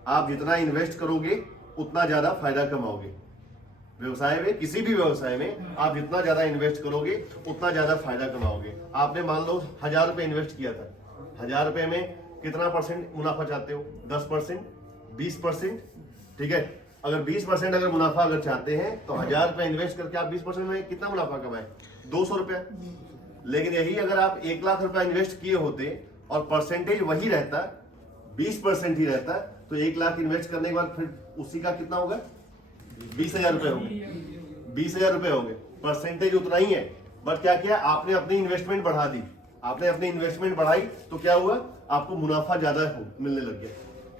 आप जितना इन्वेस्ट करोगे उतना ज्यादा फायदा कमाओगे। व्यवसाय में, किसी भी व्यवसाय में आप जितना ज्यादा इन्वेस्ट करोगे उतना ज्यादा फायदा कमाओगे। आपने मान लो 1000 रुपए इन्वेस्ट किया था, 1000 रुपए में कितना परसेंट मुनाफा चाहते हो, 10%, 20%, ठीक है। अगर 20% अगर मुनाफा अगर चाहते हैं तो 1000 रुपए इन्वेस्ट करके आप 20% में कितना मुनाफा कमाए, 200 रुपया। लेकिन यही अगर आप 1 लाख रुपया इन्वेस्ट किए होते और परसेंटेज वही रहता, 20% ही रहता, तो 1 लाख इन्वेस्ट करने के बाद फिर उसी का कितना होगा, 20,000 रुपए हो गए, 20,000 रुपए हो गए। परसेंटेज उतना ही है, बट क्या किया आपने, अपनी इन्वेस्टमेंट बढ़ा दी। आपने अपनी इन्वेस्टमेंट बढ़ाई तो क्या हुआ, आपको मुनाफा ज्यादा मिलने लग गया,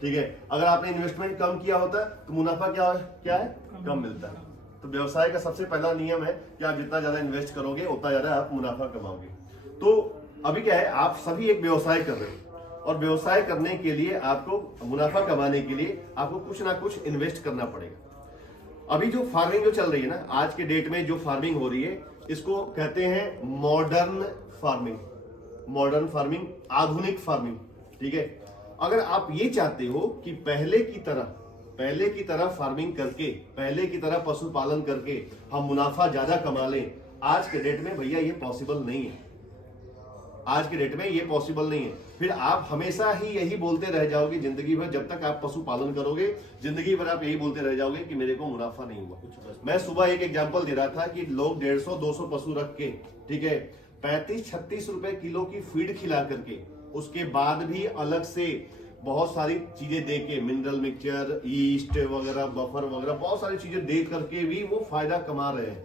ठीक है। अगर आपने इन्वेस्टमेंट कम किया होता तो मुनाफा क्या है, कम मिलता है। तो व्यवसाय का सबसे पहला नियम है कि आप जितना ज्यादा इन्वेस्ट करोगे उतना ज्यादा आप मुनाफा कमाओगे। तो अभी क्या है, आप सभी एक व्यवसाय कर रहे हो और व्यवसाय करने के लिए आपको, मुनाफा कमाने के लिए आपको कुछ ना कुछ इन्वेस्ट करना पड़ेगा। अभी जो फार्मिंग जो चल रही है ना, आज के डेट में जो फार्मिंग हो रही है, इसको कहते हैं मॉडर्न फार्मिंग। मॉडर्न फार्मिंग, आधुनिक फार्मिंग, ठीक है। अगर आप ये चाहते हो कि पहले की तरह फार्मिंग करके, पहले की तरह पशुपालन करके हम मुनाफा ज्यादा कमा लें, आज के डेट में भैया ये पॉसिबल नहीं है। आज के डेट में ये पॉसिबल नहीं है। फिर आप हमेशा ही यही बोलते रह जाओगे जिंदगी भर, जब तक आप पशुपालन करोगे जिंदगी भर आप यही बोलते रह जाओगे कि मेरे को मुनाफा नहीं हुआ। मैं सुबह एक एग्जांपल दे रहा था कि लोग 150-200 पशु रख के, ठीक है, 35-36 रुपए किलो की फीड खिला करके, उसके बाद भी अलग से बहुत सारी चीजें दे के, मिनरल मिक्सचर, ईस्ट वगैरह, बफर वगैरह, बहुत सारी चीजें दे करके भी वो फायदा कमा रहे हैं।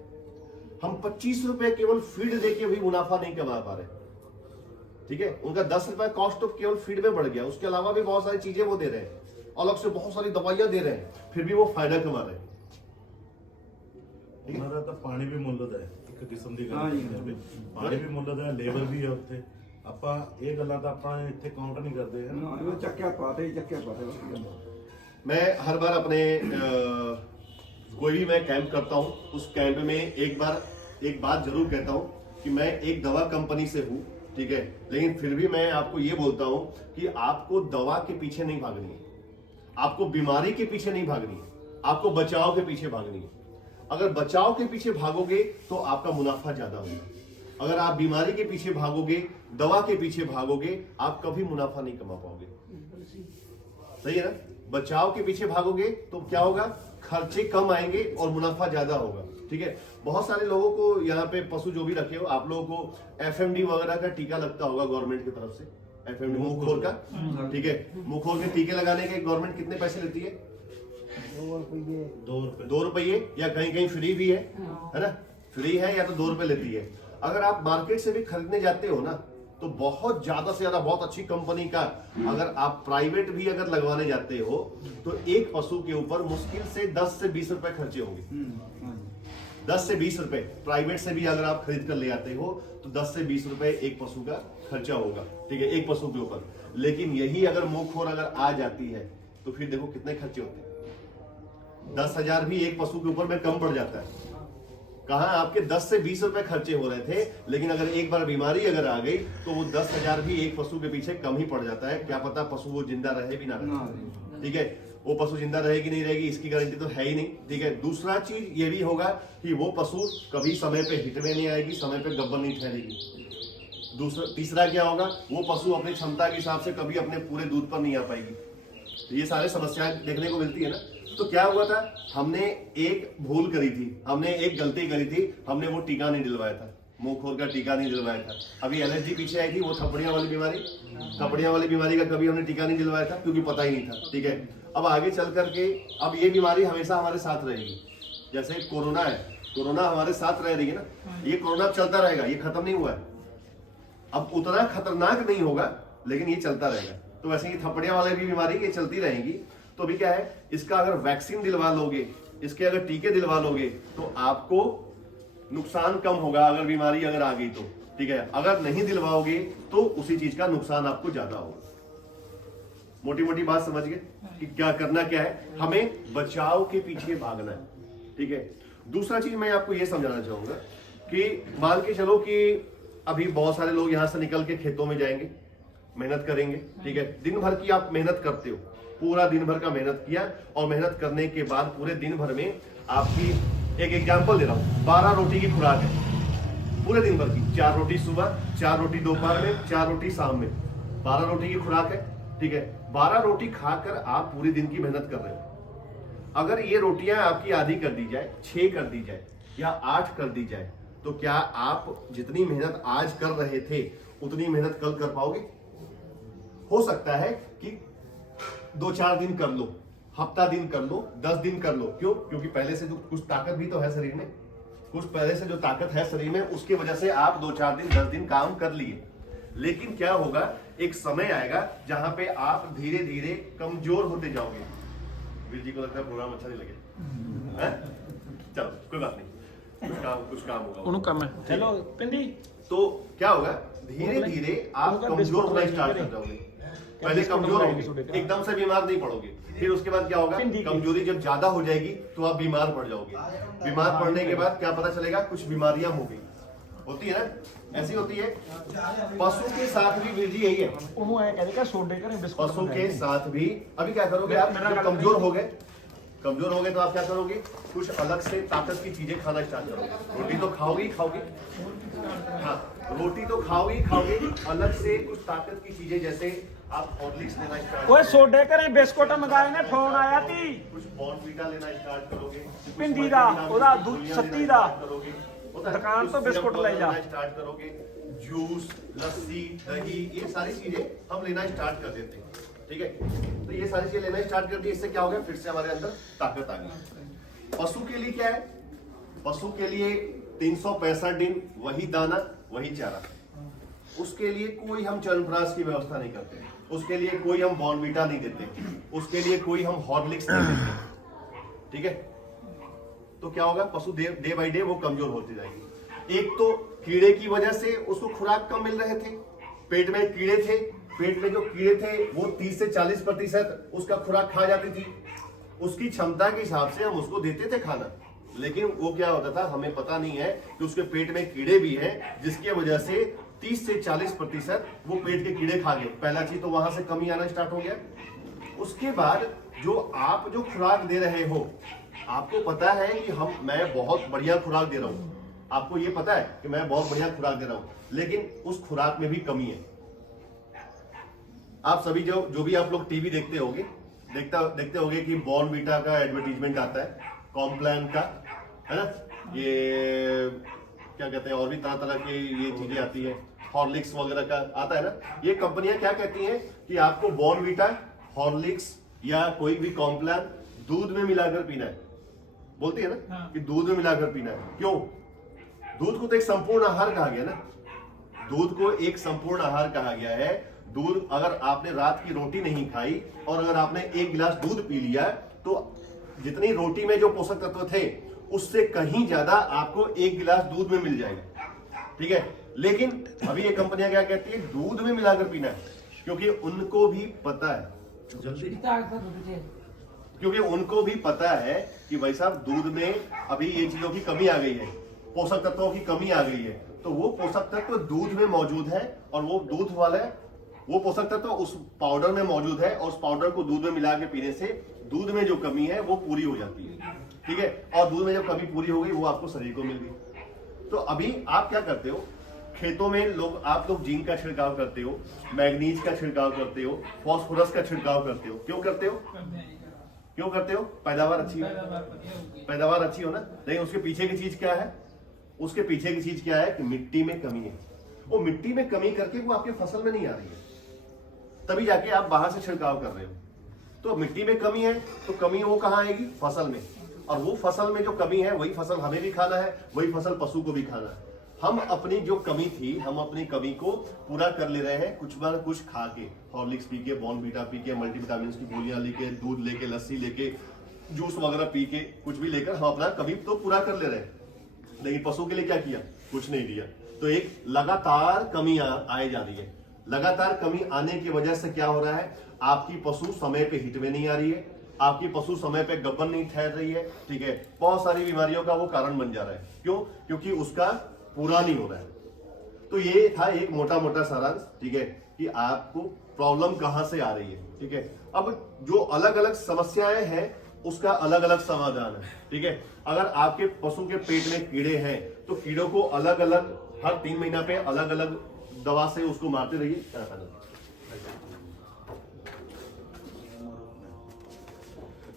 हम 25 रुपए केवल फीड दे के भी मुनाफा नहीं कमा पा रहे, ठीक है। उनका 10 रुपए कॉस्ट ऑफ केवल फीड में बढ़ गया, उसके अलावा भी बहुत सारी चीजें वो दे रहे हैं, अलग से बहुत सारी दवाइयां दे रहे हैं, फिर भी वो फायदा कमा रहे हैं। ਉਹਨਾਂ ਦਾ ਤਾਂ ਪਾਣੀ ਵੀ ਮੁੱਲ ਦਾ ਹੈ, ਇੱਕ ਕਿਸਮ ਦੀ ਗੱਲ ਹਾਂਜੀ। ਕਰਦੇ ਹਾਂ। ਪਾਣੀ ਵੀ ਮੁੱਲ ਦਾ ਹੈ, ਲੇਬਰ ਵੀ ਹੈ ਉੱਥੇ। ਆਪਾਂ ਇਹ ਗੱਲਾਂ ਤਾਂ ਆਪਾਂ ਇੱਥੇ ਕਾਊਂਟ ਨਹੀਂ ਕਰਦੇ ਹੈ ਨਾ। ਉਹ ਚੱਕਿਆ ਪਾਤੇ ਬਸ। मैं हर बार अपने कोई भी मैं कैंप करता हूँ, उस कैंप में एक बात जरूर कहता हूँ कि मैं एक दवा कंपनी से हूँ, ठीक है, लेकिन फिर भी मैं आपको ये बोलता हूँ कि आपको दवा के पीछे नहीं भागनी है, आपको बीमारी के पीछे नहीं भागनी है, आपको बचाव के पीछे भागनी है। अगर बचाव के पीछे भागोगे तो आपका मुनाफा ज्यादा होगा। अगर आप बीमारी के पीछे भागोगे, दवा के पीछे भागोगे, आप कभी मुनाफा नहीं कमा पाओगे। सही है ना? बचाव के पीछे भागोगे तो क्या होगा, खर्चे कम आएंगे और मुनाफा ज्यादा होगा, ठीक है। बहुत सारे लोगों को यहाँ पे पशु जो भी रखे हो, आप लोगों को FMD वगैरह का टीका लगता होगा गवर्नमेंट की तरफ से, FMD मुंहखोर का, ठीक है। मुंहखोर के टीके लगाने के गवर्नमेंट कितने पैसे लेती है? 2 रुपये, या कहीं कहीं फ्री भी है ना, फ्री है या तो 2 रुपए लेती है। अगर आप मार्केट से भी खरीदने जाते हो ना, तो बहुत ज्यादा से ज्यादा बहुत अच्छी कंपनी का, अगर आप प्राइवेट भी अगर लगवाने जाते हो तो एक पशु के ऊपर मुश्किल से 10 से 20 रुपए खर्चे होंगे। 10 से 20 रुपए प्राइवेट से भी अगर आप खरीद कर ले आते हो तो 10 से 20 रुपए एक पशु का खर्चा होगा, ठीक है, एक पशु के ऊपर। लेकिन यही अगर मुंहखोर अगर आ जाती है तो फिर देखो कितने खर्चे होते हैं। 10,000 भी एक पशु के ऊपर में कम पड़ जाता है। कहा आपके 10 से 20 रुपए खर्चे हो रहे थे, लेकिन अगर एक बार बीमारी अगर आ गई तो वो 10,000 भी एक पशु के पीछे कम ही पड़ जाता है। क्या पता पशु वो जिंदा रहे भी ना रहे, ठीक है। वो पशु जिंदा रहेगी नहीं रहेगी इसकी गारंटी तो है ही नहीं, ठीक है। दूसरा चीज ये भी होगा कि वो पशु कभी समय पे हिट में नहीं आएगी, समय पे गब्बर नहीं ठहरेगी। तीसरा क्या होगा, वो पशु अपनी क्षमता के हिसाब से कभी अपने पूरे दूध पर नहीं आ पाएगी। तो ये सारे समस्याएं देखने को मिलती है ना। तो क्या हुआ था, हमने एक भूल करी थी, हमने एक गलती करी थी, हमने वो टीका नहीं दिलवाया था, मुंहखोर का टीका नहीं दिलवाया था। अभी एलर्जी पीछे आई थी, वो थपड़ियां वाली बीमारी, थपड़ियां वाली बीमारी का कभी हमने टीका नहीं दिलवाया था क्योंकि पता ही नहीं था, ठीक है। अब आगे चल करके अब ये बीमारी हमेशा हमारे साथ रहेगी। जैसे कोरोना है, कोरोना हमारे साथ रह रही है ना, ये कोरोना चलता रहेगा, ये खत्म नहीं हुआ है। अब उतना खतरनाक नहीं होगा लेकिन ये चलता रहेगा। तो वैसे ही थपड़ियां वाली भी बीमारी ये चलती रहेगी। तो अभी क्या है, इसका अगर वैक्सीन दिलवा लोगे, इसके अगर टीके दिलवा लोगे तो आपको नुकसान कम होगा अगर बीमारी अगर आ गई तो, ठीक है। अगर नहीं दिलवाओगे तो उसी चीज का नुकसान आपको ज्यादा होगा। मोटी मोटी बात समझ गए कि क्या करना क्या है, हमें बचाव के पीछे भागना है, ठीक है। दूसरा चीज मैं आपको यह समझाना चाहूंगा कि मान के चलो कि अभी बहुत सारे लोग यहां से निकल के खेतों में जाएंगे, मेहनत करेंगे, ठीक है। दिन भर की आप मेहनत करते हो, पूरा दिन भर का मेहनत किया, और मेहनत करने के बाद पूरे दिन भर में आपकी, एक एग्जांपल दे रहा हूं, 12 रोटी की खुराक है पूरे दिन भर की। 4 रोटी सुबह, 4 रोटी दोपहर में, 4 रोटी शाम में, 12 रोटी की खुराक है, ठीक है। 12 रोटी खाकर आप पूरे दिन की मेहनत कर रहे हो। अगर ये रोटियां आपकी आधी कर दी जाए, 6 कर दी जाए या 8 कर दी जाए, तो क्या आप जितनी मेहनत आज कर रहे थे उतनी मेहनत कल कर पाओगे? हो सकता है कि 2-4 दिन कर लो, हफ्ता दिन कर लो, 10 दिन कर लो। क्यों? क्योंकि पहले से जो कुछ ताकत भी तो है शरीर में, कुछ पहले से जो ताकत है शरीर में, उसकी वजह से आप 2-4 दिन 10 दिन काम कर लिए। लेकिन क्या होगा, एक समय आएगा जहां पे आप धीरे धीरे कमजोर होते जाओगे। वीर जी को लगता है प्रोग्राम अच्छा नहीं लगे, हैं? चलो कोई बात नहीं, कुछ काम होगा, ਉਹਨੂੰ ਕੰਮ ਹੈ। ਚਲੋ ਪਿੰਦੀ तो क्या होगा, धीरे धीरे आप कमजोर होना स्टार्ट कर जाओगे। पहले कमजोर होगे, एकदम से बीमार नहीं पड़ोगे। फिर उसके बाद क्या होगा, कमजोरी जब ज्यादा हो जाएगी तो आप बीमार पड़ जाओगे। बीमार पड़ने के बाद क्या पता चलेगा, कुछ बीमारियां हो गई, होती है ना, ऐसी होती है। पशु के साथ भी वीर जी यही है, ਉਹਨੂੰ ਐ ਕਹਿੰਦੇ ਕਿ ਸੋਡੇ ਘਰੇ ਬਿਸਕੁਟ पशु के साथ भी। अभी क्या करोगे आप, जब कमजोर हो गए, कमजोर हो गए तो आप क्या करोगे, कुछ अलग से ताकत की चीजें खाना स्टार्ट करोगे। रोटी तो खाओगे ही खाओगे, हाँ रोटी तो खाओगे ही खाओगे, अलग से कुछ ताकत की चीजें जैसे आप हॉर्लिक्स लेना स्टार्ट ਓਏ ਸੋਡੇ ਘਰੇ ਬਿਸਕੁਟ ਮੰਗਾਏ ਨੇ, ਫੋਨ ਆਇਆ ਤੀ कुछ बॉर्नवीटा लेना स्टार्ट करोगे, पिंडी दा, ओदा दूध सत्ती दा, करोगे, दुकान तो बिस्कुट ले जा स्टार्ट करोगे। जूस, लस्सी, दही, ये सारी चीजें हम लेना स्टार्ट कर देते हैं, ठीक है। तो ये सारी चीजें लेना स्टार्ट कर दी, इससे क्या हो गया, फिर से हमारे अंदर ताकत आ गई। पशु के लिए क्या है, पशु के लिए 365 दिन वही दाना वही चारा, उसके लिए कोई हम च्यवनप्राश की व्यवस्था नहीं करते, उसके लिए कोई हम बॉर्नवीटा नहीं देते, उसके लिए कोई हम हॉर्लिक्स नहीं देते, ठीक है। तो क्या होगा, पशु डे बाई डे वो कमजोर होती जाएगी। एक तो कीड़े की वजह से उसको खुराक कम मिल रहे थे, पेट में कीड़े थे, पेट में जो कीड़े थे वो 30 से 40% उसका खुराक खा जाती थी, उसकी क्षमता के हिसाब से हम उसको देते थे खाना, लेकिन वो क्या होता था हमें पता नहीं है कि उसके पेट में कीड़े भी हैं, जिसकी वजह से 30 से 40% वो पेट के कीड़े खा गए। पहला चीज तो वहां से कमी आना स्टार्ट हो गया। उसके बाद जो आप जो खुराक दे रहे हो, आपको पता है कि मैं बहुत बढ़िया खुराक दे रहा हूं, आपको ये पता है कि मैं बहुत बढ़िया खुराक दे रहा हूं, लेकिन उस खुराक में भी कमी है। आप सभी जो भी आप लोग टीवी देखते होगे कि बॉर्नवीटा का एडवर्टीजमेंट आता है, कॉम्प्लान का, है ना, ये क्या कहते हैं, और भी तरह तरह के ये चीजें आती है, हॉर्लिक्स वगैरह का आता है ना। ये कंपनियां क्या कहती हैं कि आपको बॉर्नवीटा, हॉर्लिक्स या कोई भी कॉम्प्लान दूध में मिलाकर पीना है, बोलती है ना कि दूध में मिलाकर पीना है। क्यों? दूध को तो एक संपूर्ण आहार कहा गया ना, दूध को एक संपूर्ण आहार कहा गया है। दूध, अगर आपने रात की रोटी नहीं खाई और अगर आपने एक गिलास दूध पी लिया, तो जितनी रोटी में जो पोषक तत्व थे उससे कहीं ज्यादा आपको एक गिलास दूध में मिल जाएगा, ठीक है। लेकिन अभी ये कंपनियां क्या कहती है, दूध में मिलाकर पीना है, क्योंकि उनको भी पता है, क्योंकि उनको भी पता है कि भाई साहब दूध में अभी ये चीजों की कमी आ गई है, पोषक तत्वों की कमी आ गई है, तो वो पोषक तत्व दूध में मौजूद है और वो दूध वाला वो पोषक तत्व उस पाउडर में मौजूद है, और उस पाउडर को दूध में मिला के पीने से दूध में जो कमी है वो पूरी हो जाती है, ठीक है। और दूध में जब कमी पूरी हो गई वो आपको शरीर को मिल गई। तो अभी आप क्या करते हो, खेतों में आप लोग जिंक का छिड़काव करते हो, मैग्नीज का छिड़काव करते हो, फास्फोरस का छिड़काव करते हो। क्यों करते हो? क्यों करते हो? पैदावार अच्छी हो, पैदावार अच्छी हो ना। लेकिन उसके पीछे की चीज क्या है, उसके पीछे की चीज क्या है कि मिट्टी में कमी है। वो मिट्टी में कमी करके वो आपके फसल में नहीं आ रही है, तभी जाके आप बाहर से छिड़काव कर रहे हो। तो मिट्टी में कमी है, तो कमी वो कहाँ आएगी? फसल में। और वो फसल में जो कमी है वही फसल हमें भी खाना है, वही फसल पशु को भी खाना है। हम अपनी जो कमी थी, हम अपनी कमी को पूरा कर ले रहे हैं कुछ बार कुछ खा के, हॉर्लिक्स पी के, बॉर्नवीटा पी के, मल्टीविटामिन की गोलियां लेके, दूध लेके, लस्सी लेके, जूस वगैरह पी के, कुछ भी लेकर हम अपना कमी तो पूरा कर ले रहे हैं। लेकिन पशु के लिए क्या किया? कुछ नहीं दिया। तो एक लगातार कमी आए जा रही है। लगातार कमी आने की वजह से क्या हो रहा है, आपकी पशु समय पे हिट में नहीं आ रही है, आपकी पशु समय पे गब्बन नहीं ठहर रही है, ठीक है। बहुत सारी बीमारियों का वो कारण बन जा रहा है। क्यों? क्योंकि उसका पूरा नहीं हो रहा है। तो ये था एक मोटा मोटा सारांश, ठीक है, कि आपको प्रॉब्लम कहां से आ रही है, ठीक है। अब जो अलग अलग समस्याएं हैं उसका अलग अलग समाधान है, ठीक है। अगर आपके पशु के पेट में कीड़े हैं तो कीड़ों को अलग अलग हर 3 महीना पे अलग अलग दवा से उसको मारते रहिए।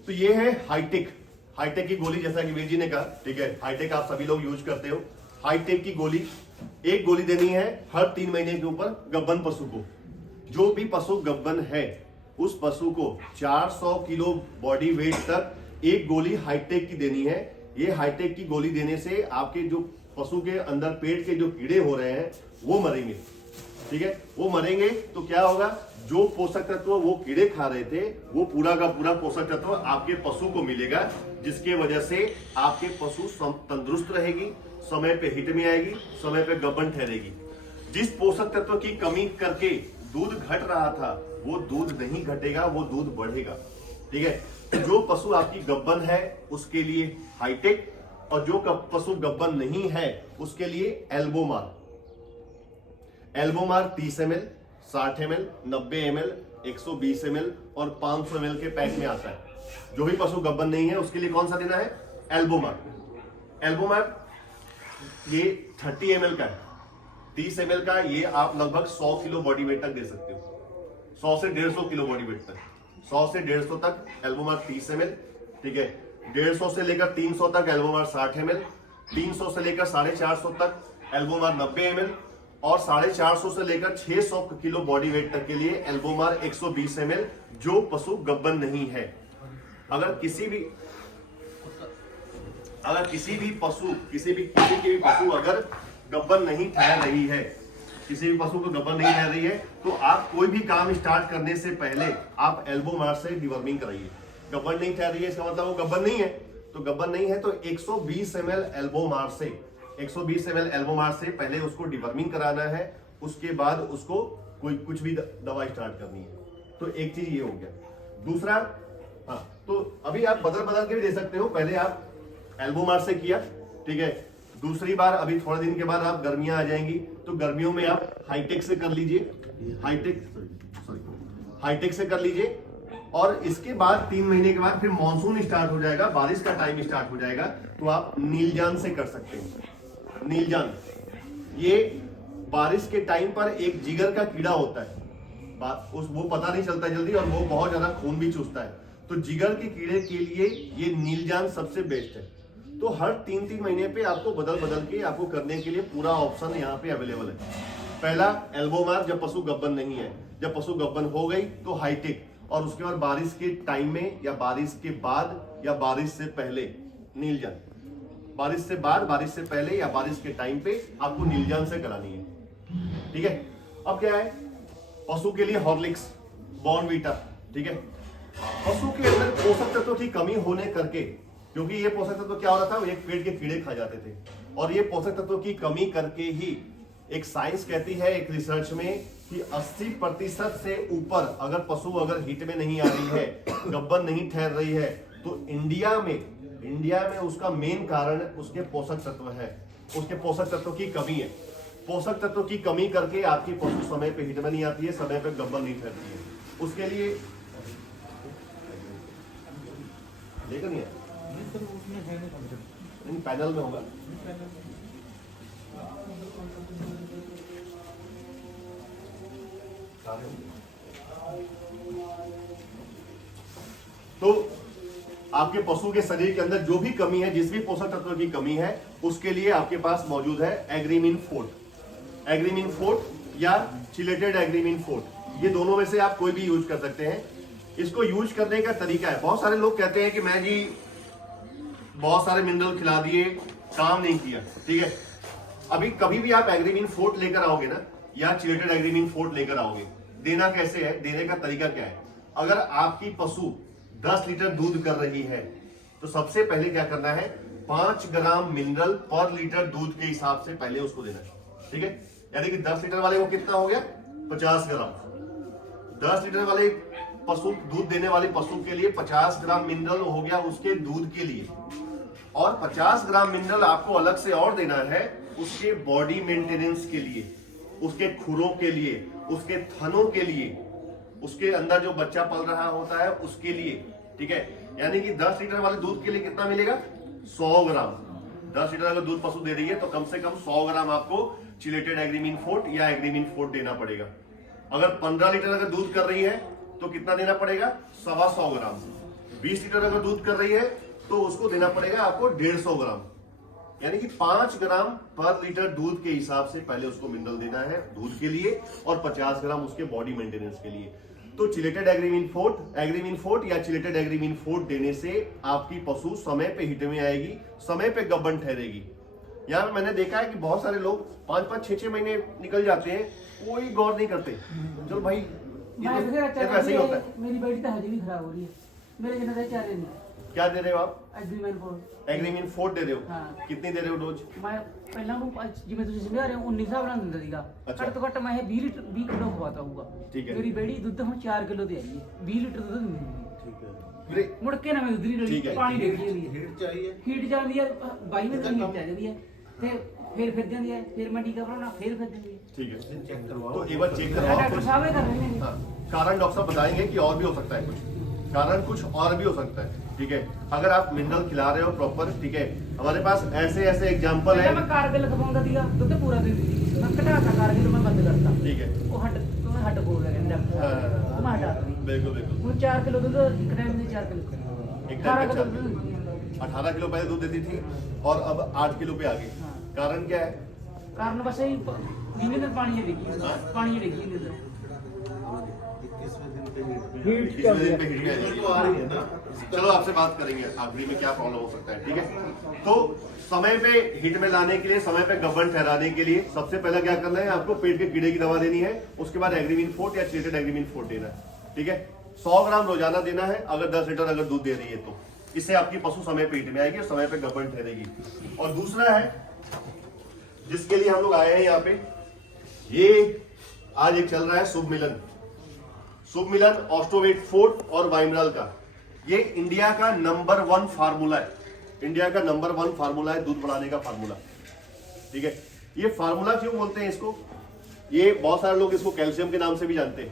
तो ये है हाईटेक की गोली, जैसा कि वीर जी ने कहा, ठीक है। हाईटेक आप सभी लोग यूज करते हो। हाईटेक की गोली, एक गोली देनी है हर 3 महीने के ऊपर गब्बन पशु को। जो भी पशु गब्बन है उस पशु को 400 किलो बॉडी वेट तक एक गोली हाईटेक की देनी है। ये हाईटेक की गोली देने से आपके जो पशु के अंदर पेट के जो कीड़े हो रहे हैं वो मरेंगे, ठीक है। वो मरेंगे तो क्या होगा, जो पोषक तत्व वो कीड़े खा रहे थे वो पूरा का पूरा पोषक तत्व आपके पशु को मिलेगा, जिसके वजह से आपके पशु तंदुरुस्त रहेगी, समय पे हिट में आएगी, समय पे गब्बन ठहरेगी। जिस पोषक तत्व की कमी करके दूध घट रहा था वो दूध नहीं घटेगा, वो दूध बढ़ेगा, ठीक है। जो पशु आपकी गब्बन है उसके लिए हाईटेक, और जो पशु गब्बन नहीं है उसके लिए एल्बोमार। एल्बोमार 30 ml, 60 ml, 90 ml, 120 ml और 500 ml के पैक में आता है। जो भी पशु गब्बन नहीं है उसके लिए कौन सा देना है? एल्बोमार। एल्बोमार ये 30 ml का है, 30 ml का। ये आप लगभग 100 किलो बॉडी वेट तक दे सकते हो, 100 से 150 किलो बॉडी वेट तक, 100 से 150 तक एल्बोमार 30 ml, ठीक है। 150 से लेकर 300 तक एल्बोमार 60 ml, 300 से लेकर 450 तक एल्बोमार 90 ml, और 450 से लेकर 600 किलो बॉडी वेट तक के लिए एल्बोमार 120 ml, जो पशु गब्बन नहीं है। अगर किसी भी पशु अगर गब्बन नहीं ठहर रही है, किसी भी पशु को गब्बन नहीं ठहर रही है, तो आप कोई भी काम स्टार्ट करने से पहले आप एल्बोमार से डिवर्मिंग कराइए। गब्बन नहीं ठहर रही है इसका मतलब वो गब्बन नहीं है, तो गब्बन नहीं है तो 120 ml एल्बोमार से पहले उसको डिवर्मिंग कराना है, उसके बाद उसको कोई कुछ भी दवा स्टार्ट करनी है। तो एक चीज ये हो गया। दूसरा, हाँ, तो अभी आप बदल के भी दे सकते हो। पहले आप एल्बोमार से किया, ठीक है, दूसरी बार अभी थोड़े दिन के बाद आप गर्मियां आ जाएंगी तो गर्मियों में आप हाईटेक से कर लीजिए, हाईटेक से कर लीजिए। और इसके बाद 3 महीने के बाद फिर मानसून स्टार्ट हो जाएगा, बारिश का टाइम स्टार्ट हो जाएगा, तो आप नीलजान से कर सकते हैं। नीलजान, ये बारिश के टाइम पर एक जिगर का कीड़ा होता है, वो पता नहीं चलता जल्दी और वो बहुत ज्यादा खून भी चूसता है, तो जिगर के कीड़े के लिए ये नीलजान सबसे बेस्ट है। तो हर 3-3 महीने पे आपको बदल के आपको करने के लिए पूरा ऑप्शन यहाँ पे अवेलेबल है। पहला एल्बोमार जब पशु गब्बन नहीं है, जब पशु गब्बन हो गई तो हाईटेक, और उसके बाद बारिश के टाइम में या बारिश के बाद या बारिश से पहले नीलजान। बारिश से बाद, बारिश से पहले या बारिश के टाइम पे आपको नीलजान से करानी है, ठीक है। अब क्या है, पशु के लिए हॉर्लिक्स, बॉर्नवीटा, ठीक है। पशु के अंदर पोषक तत्वों की कमी होने करके, क्योंकि ये पोषक तत्व क्या हो रहा था, एक पेट के कीड़े खा जाते थे, और ये पोषक तत्वों की कमी करके ही एक साइंस कहती है, एक रिसर्च में, कि 80% से ऊपर अगर पशु अगर हिट में नहीं आ रही है, गब्बन नहीं ठहर रही है, तो इंडिया में उसका मेन कारण उसके पोषक तत्व है, उसके पोषक तत्वों की कमी है। पोषक तत्वों की कमी करके आपकी पशु समय पे हिट में नहीं आती है, समय पे गब्बन नहीं ठहरती है। उसके लिए लेकर नहीं है, पैनल में होगा। तो आपके पशु के शरीर के अंदर जो भी कमी है, जिस भी पोषक तत्व की कमी है, उसके लिए आपके पास मौजूद है एग्रीमिन फोर्ट या चिलेटेड एग्रीमिन फोर्ट। ये दोनों में से आप कोई भी यूज कर सकते हैं। इसको यूज करने का तरीका है, बहुत सारे लोग कहते हैं कि मैं जी बहुत सारे मिनरल खिला दिए, काम नहीं किया, ठीक है। अभी कभी भी आप एग्रीमिन फोर्ट लेकर आओगे ना, या चिलेटेड एग्रीमिन फोर्ट लेकर आओगे, देना कैसे है, देने का तरीका क्या है। अगर आपकी पशु 10 लीटर दूध कर रही है, तो सबसे पहले क्या करना है, 5 ग्राम मिनरल पर लीटर दूध के हिसाब से पहले उसको देना है, ठीक है। यानी कि 10 लीटर वाले को कितना हो गया, 50 ग्राम। 10 लीटर वाले पशु, दूध देने वाले पशु के लिए 50 ग्राम मिनरल हो गया उसके दूध के लिए, और 50 ग्राम मिनरल आपको अलग से और देना है उसके बॉडी मेंटेनेंस के लिए, उसके खुरों के लिए, उसके थनों के लिए, उसके अंदर जो बच्चा पल रहा होता है उसके लिए, ठीक है। यानी कि 10 लीटर वाले दूध के लिए कितना मिलेगा, 100 ग्राम। 10 लीटर अगर दूध पशु दे रही है तो कम से कम 100 ग्राम आपको चिलेटेड एग्रीमिन फोर्ट या एग्रीमिन फोर्ट देना पड़ेगा। अगर 15 लीटर अगर दूध कर रही है तो कितना देना पड़ेगा, 125 ग्राम। 20 लीटर अगर दूध कर रही है तो उसको देना पड़ेगा आपको 150 ग्राम। यानी कि 5 ग्राम पर लीटर दूध के हिसाब से पहले उसको मिनरल देना है दूध के लिए, और 50 ग्राम उसके बॉडी मेंटेनेंस के लिए। तो चिलेटेड एग्रीमिन फोर्ट या चिलेटेड एग्रीमिन फोर्ट देने से आपकी पशु समय पे हिट में आएगी, समय पे गब्बन ठहरेगी। यहाँ पे मैंने देखा है कि बहुत सारे लोग 5-5, 6-6 महीने निकल जाते हैं, कोई गौर नहीं करते। चलो भाई, ये तो ऐसे ही होता है। मेरी बेटी तो हजम ही खराब हो रही है, मेरे जन क्या देनी, क्या दे रहे हो आप, एग्रीमेंट फोर्ट दे रहे हो। हाँ। कितनी दे रहे हो डोज, मैं पहला जिम्मे तुझे समझा रहे हो 19 ਹਿਸਾਬ ਨਾਲ ਦਿੰਦਾ ਸੀਗਾ। अच्छा। ਘੱਟ ਤੋਂ ਘੱਟ ਮੈਂ 20 ਕਿਲੋ ਖਵਾਤਾ ਹੋਊਗਾ। ठीक है। ਮੇਰੀ ਬੇੜੀ ਦੁੱਧ ਹੁਣ 4 ਕਿਲੋ ਦੇ ਆਈ ਹੈ, 20 ਲੀਟਰ ਦੁੱਧ ਦਿੰਦੀ ਹੈ। ठीक है। फिर ਮੁੜ ਕੇ ਨਾ ਮੈਂ ਦੁੱਧ ਨਹੀਂ ठीक है। ਡਲੀ, ਪਾਣੀ ਦੇ ਦਿੰਦੀ ਹੈ। हीट चाहिए, ਹੀਟ ਜਾਂਦੀ ਹੈ 22 ਮਿੰਟ ਦੀ ਹੀਟ ਜਾਂਦੀ ਹੈ, ਤੇ ਫਿਰ ਜਾਂਦੀ ਹੈ, ਫਿਰ ਮੈਂ ਟੀਕਾ ਬਣਾਉਣਾ, ਫਿਰ ਜਾਂਦੀ है। ठीक है, चेक करवाओ। तो एक बार चेक करवाओ। डॉक्टर साहब ही कर रहे हैं। हाँ, कारण डॉक्टर साहब बताएंगे कि और भी हो सकता है कुछ, कारण कुछ और भी हो सकता है, ठीक है। अगर आप मिनरल खिला रहे हो प्रॉपर, ठीक है। हमारे पास ऐसे एग्जांपल है, ਪਹਿਲਾਂ ਮੈਂ ਕਾਰਗਿਲ ਖਵਾਉਂਦਾ ਸੀਗਾ, ਦੁੱਧ ਪੂਰਾ ਦਿੰਦੀ ਸੀ, ਮੈਂ ਘਟਾਤਾ ਕਾਰਗਿਲ, ਮੈਂ ਬੰਦ ਕਰਤਾ। ठीक है। ਉਹ ਹੱਡ ਬੋਲ ਰਿਹਾ ਡਾਕਟਰ ਸਾਹਿਬ, ਉਹ ਮੈਂ ਹਟਾ ਦਿੱਤੀ। बिल्कुल बिल्कुल। ਹੁਣ 4 ਕਿਲੋ ਦੁੱਧ ਇੱਕ ਟਾਈਮ ਦੇ 4 ਕਿਲੋ, एक टाइम पे 18 किलो पहले दूध देती थी और अब 8 किलो पे आ गई। हाँ। कारण क्या है, ਕਾਰਨ ਬਸ ਇਹ ਮਹੀਨੇ ਦਿਨ ਪਾਣੀ ਚ ਡਿੱਗੀ ਜਾਂਦੇ ਨੇ। 21वें दिन पे हीट 21वें दिन पे हीट तो आ रही है ना। चलो आपसे बात करेंगे आखिरी में क्या प्रॉब्लम हो सकता है, ठीक है। तो समय पे हीट में लाने के लिए, समय पे गबन ठहराने के लिए सबसे पहले क्या करना है, आपको पेट के कीड़े की दवा देनी है। उसके बाद एग्रीमीन फोर्ट या चिलेटेड एग्रीमीन फोर्ट देना है, ठीक है। 100 ग्राम रोजाना देना है अगर 10 लीटर अगर दूध दे रही है तो। इससे आपकी पशु समय पे हीट में आएगी और समय पे गबन ठहरेगी। और दूसरा है जिसके लिए हम लोग आए हैं यहाँ पे, ये आज एक चल रहा है शुभ मिलन ऑस्टोवेट फोर्ट और वाइमरल का। ये इंडिया का नंबर 1 फार्मूला है, इंडिया का नंबर 1 फार्मूला है दूध बढ़ाने का फार्मूला, ठीक है। ये फार्मूला क्यों बोलते हैं इसको, ये बहुत सारे लोग इसको कैल्शियम के नाम से भी जानते हैं,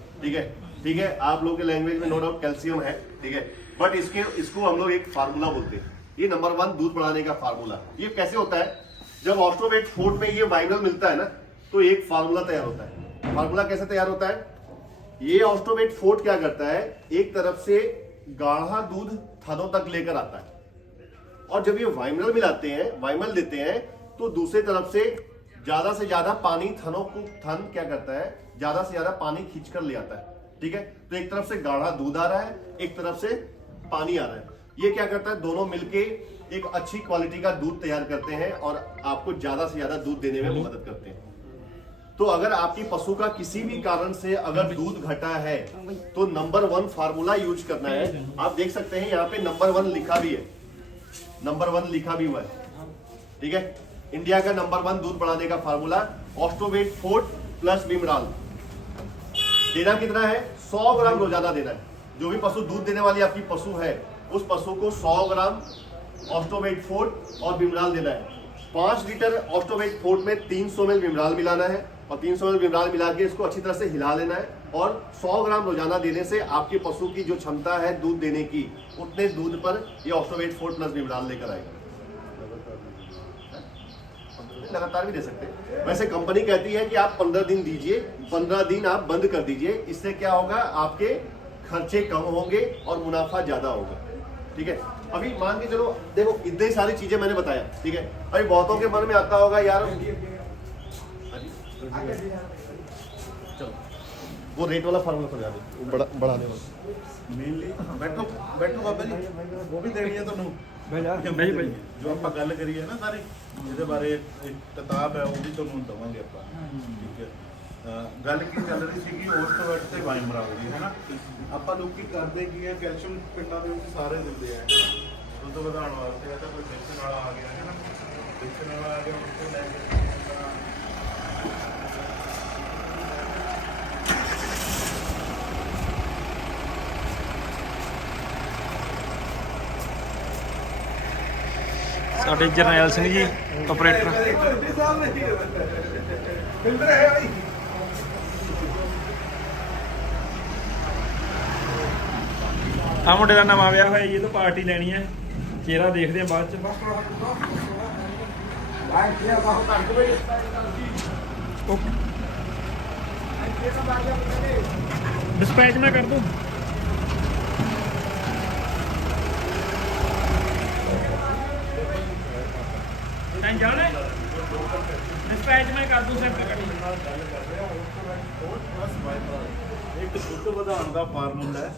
ठीक है। आप लोगों के लैंग्वेज में नो डाउट कैल्शियम है, ठीक है, बट इसको हम लोग एक फार्मूला बोलते हैं। ये नंबर 1 दूध बढ़ाने का फार्मूला। ये कैसे होता है, जब ऑस्टोवेट फोर्ट में ये वाइमरल मिलता है ना, तो एक फार्मूला तैयार होता है। फार्मूला कैसे तैयार होता है, ये ऑस्टोवेट फोर्ट क्या करता है, एक तरफ से गाढ़ा दूध थनों तक लेकर आता है, और जब ये वाइमरल मिलाते हैं, वाइमरल देते हैं, तो दूसरी तरफ से ज्यादा पानी थन क्या करता है, ज्यादा से ज्यादा पानी खींच कर ले आता है, ठीक है। तो एक तरफ से गाढ़ा दूध आ रहा है, एक तरफ से पानी आ रहा है। ये क्या करता है, दोनों मिलके एक अच्छी क्वालिटी का दूध तैयार करते हैं और आपको ज्यादा से ज्यादा दूध देने में मदद करते हैं। तो अगर आपकी पशु का किसी भी कारण से अगर दूध घटा है तो नंबर 1 फार्मूला यूज करना है। आप देख सकते हैं यहाँ पे नंबर 1 लिखा भी है, नंबर 1 लिखा भी हुआ है, ठीक है। इंडिया का नंबर 1 दूध बढ़ाने का फार्मूला ऑस्टोवेट फोर्ट प्लस विमराल। देना कितना है, 100 ग्राम रोजाना देना है। जो भी पशु दूध देने वाली आपकी पशु है, उस पशु को 100 ग्राम ऑस्टोवेट फोर्ट और विमराल देना है। 5 लीटर ऑस्टोवेट फोर्ट में 300 ml विमराल मिलाना है, और 300 ml विमराल मिला के इसको अच्छी तरह से हिला लेना है। और 100 ग्राम रोजाना देने से आपके पशु की जो क्षमता है दूध देने की, उतने दूध पर ये ऑस्टोवेट फोर्ट प्लस विमराल लेकर आएगा। लगातार भी दे सकते हैं। वैसे कंपनी कहती है कि आप 15 दिन दीजिए, 15 दिन आप बंद कर दीजिए। इससे क्या होगा, आपके खर्चे कम होंगे और मुनाफा ज्यादा होगा, ठीक है। अभी मान के चलो, देखो इतनी सारी चीजें मैंने बताया, ठीक है। अभी बहुतों के मन में आता होगा यार, चलो वो रेट वाला फार्मूला समझा दो, बढ़ाने वाला ਮੇਨਲੀ ਬੈਠੋ ਬਾਬਾ ਜੀ, ਉਹ ਵੀ ਦੇਣੀ ਹੈ ਤੁਹਾਨੂੰ ਜੋ ਆਪਾਂ ਗੱਲ ਕਰੀ ਹੈ ਨਾ ਸਾਰੀ, ਇਹਦੇ ਬਾਰੇ ਇੱਕ ਕਿਤਾਬ ਹੈ, ਉਹ ਵੀ ਤੁਹਾਨੂੰ ਦਵਾਂਗੇ ਆਪਾਂ, ਠੀਕ ਹੈ। ਗੱਲ ਕੀ ਚੱਲ ਰਹੀ ਸੀਗੀ ਔਸਟੋਵੇਟ ਤੇ ਵਾਈਮਰਲ ਦੀ, ਹੈ ਨਾ। ਆਪਾਂ ਲੋਕੀ ਕਰਦੇ ਕੀ ਹੈ, ਕੈਲਸ਼ੀਅਮ ਪਿੰਡਾਂ ਦੇ ਵਿੱਚ ਸਾਰੇ ਦਿੰਦੇ ਆ ਦੁੱਧ ਵਧਾਉਣ ਵਾਸਤੇ। ਇਹ ਤਾਂ ਕੋਈ ਵੇਚਣ ਵਾਲਾ ਆ ਗਿਆ, ਹੈ ਨਾ, ਵੇਚਣ ਵਾਲਾ ਆ ਗਿਆ, ਉਸ ਤੋਂ ਲੈ ਕੇ ਸਾਡੇ ਜਰਨੈਲ ਸਿੰਘ ਜੀ ਆਪਰੇਟਰ। ਆ ਮੁੰਡੇ ਦਾ ਨਵਾਂ ਵਿਆਹ ਹੋਇਆ ਜੀ, ਇਹ ਤੋਂ ਪਾਰਟੀ ਲੈਣੀ ਹੈ। ਚਿਹਰਾ ਦੇਖਦੇ ਆ ਬਾਅਦ ਚ। ਡਿਸਪੈਚ ਮੈਂ ਕਰ ਦੂੰ। ਜਾਣੇ ਡਿਸਪੈਚ ਮੈਂ ਕਰ ਦੂੰ ਸਿਰ ਇੱਕ ਦੁੱਧ ਵਧਾਉਣ ਦਾ ਫਾਰਮੂਲਾ ਹੈ,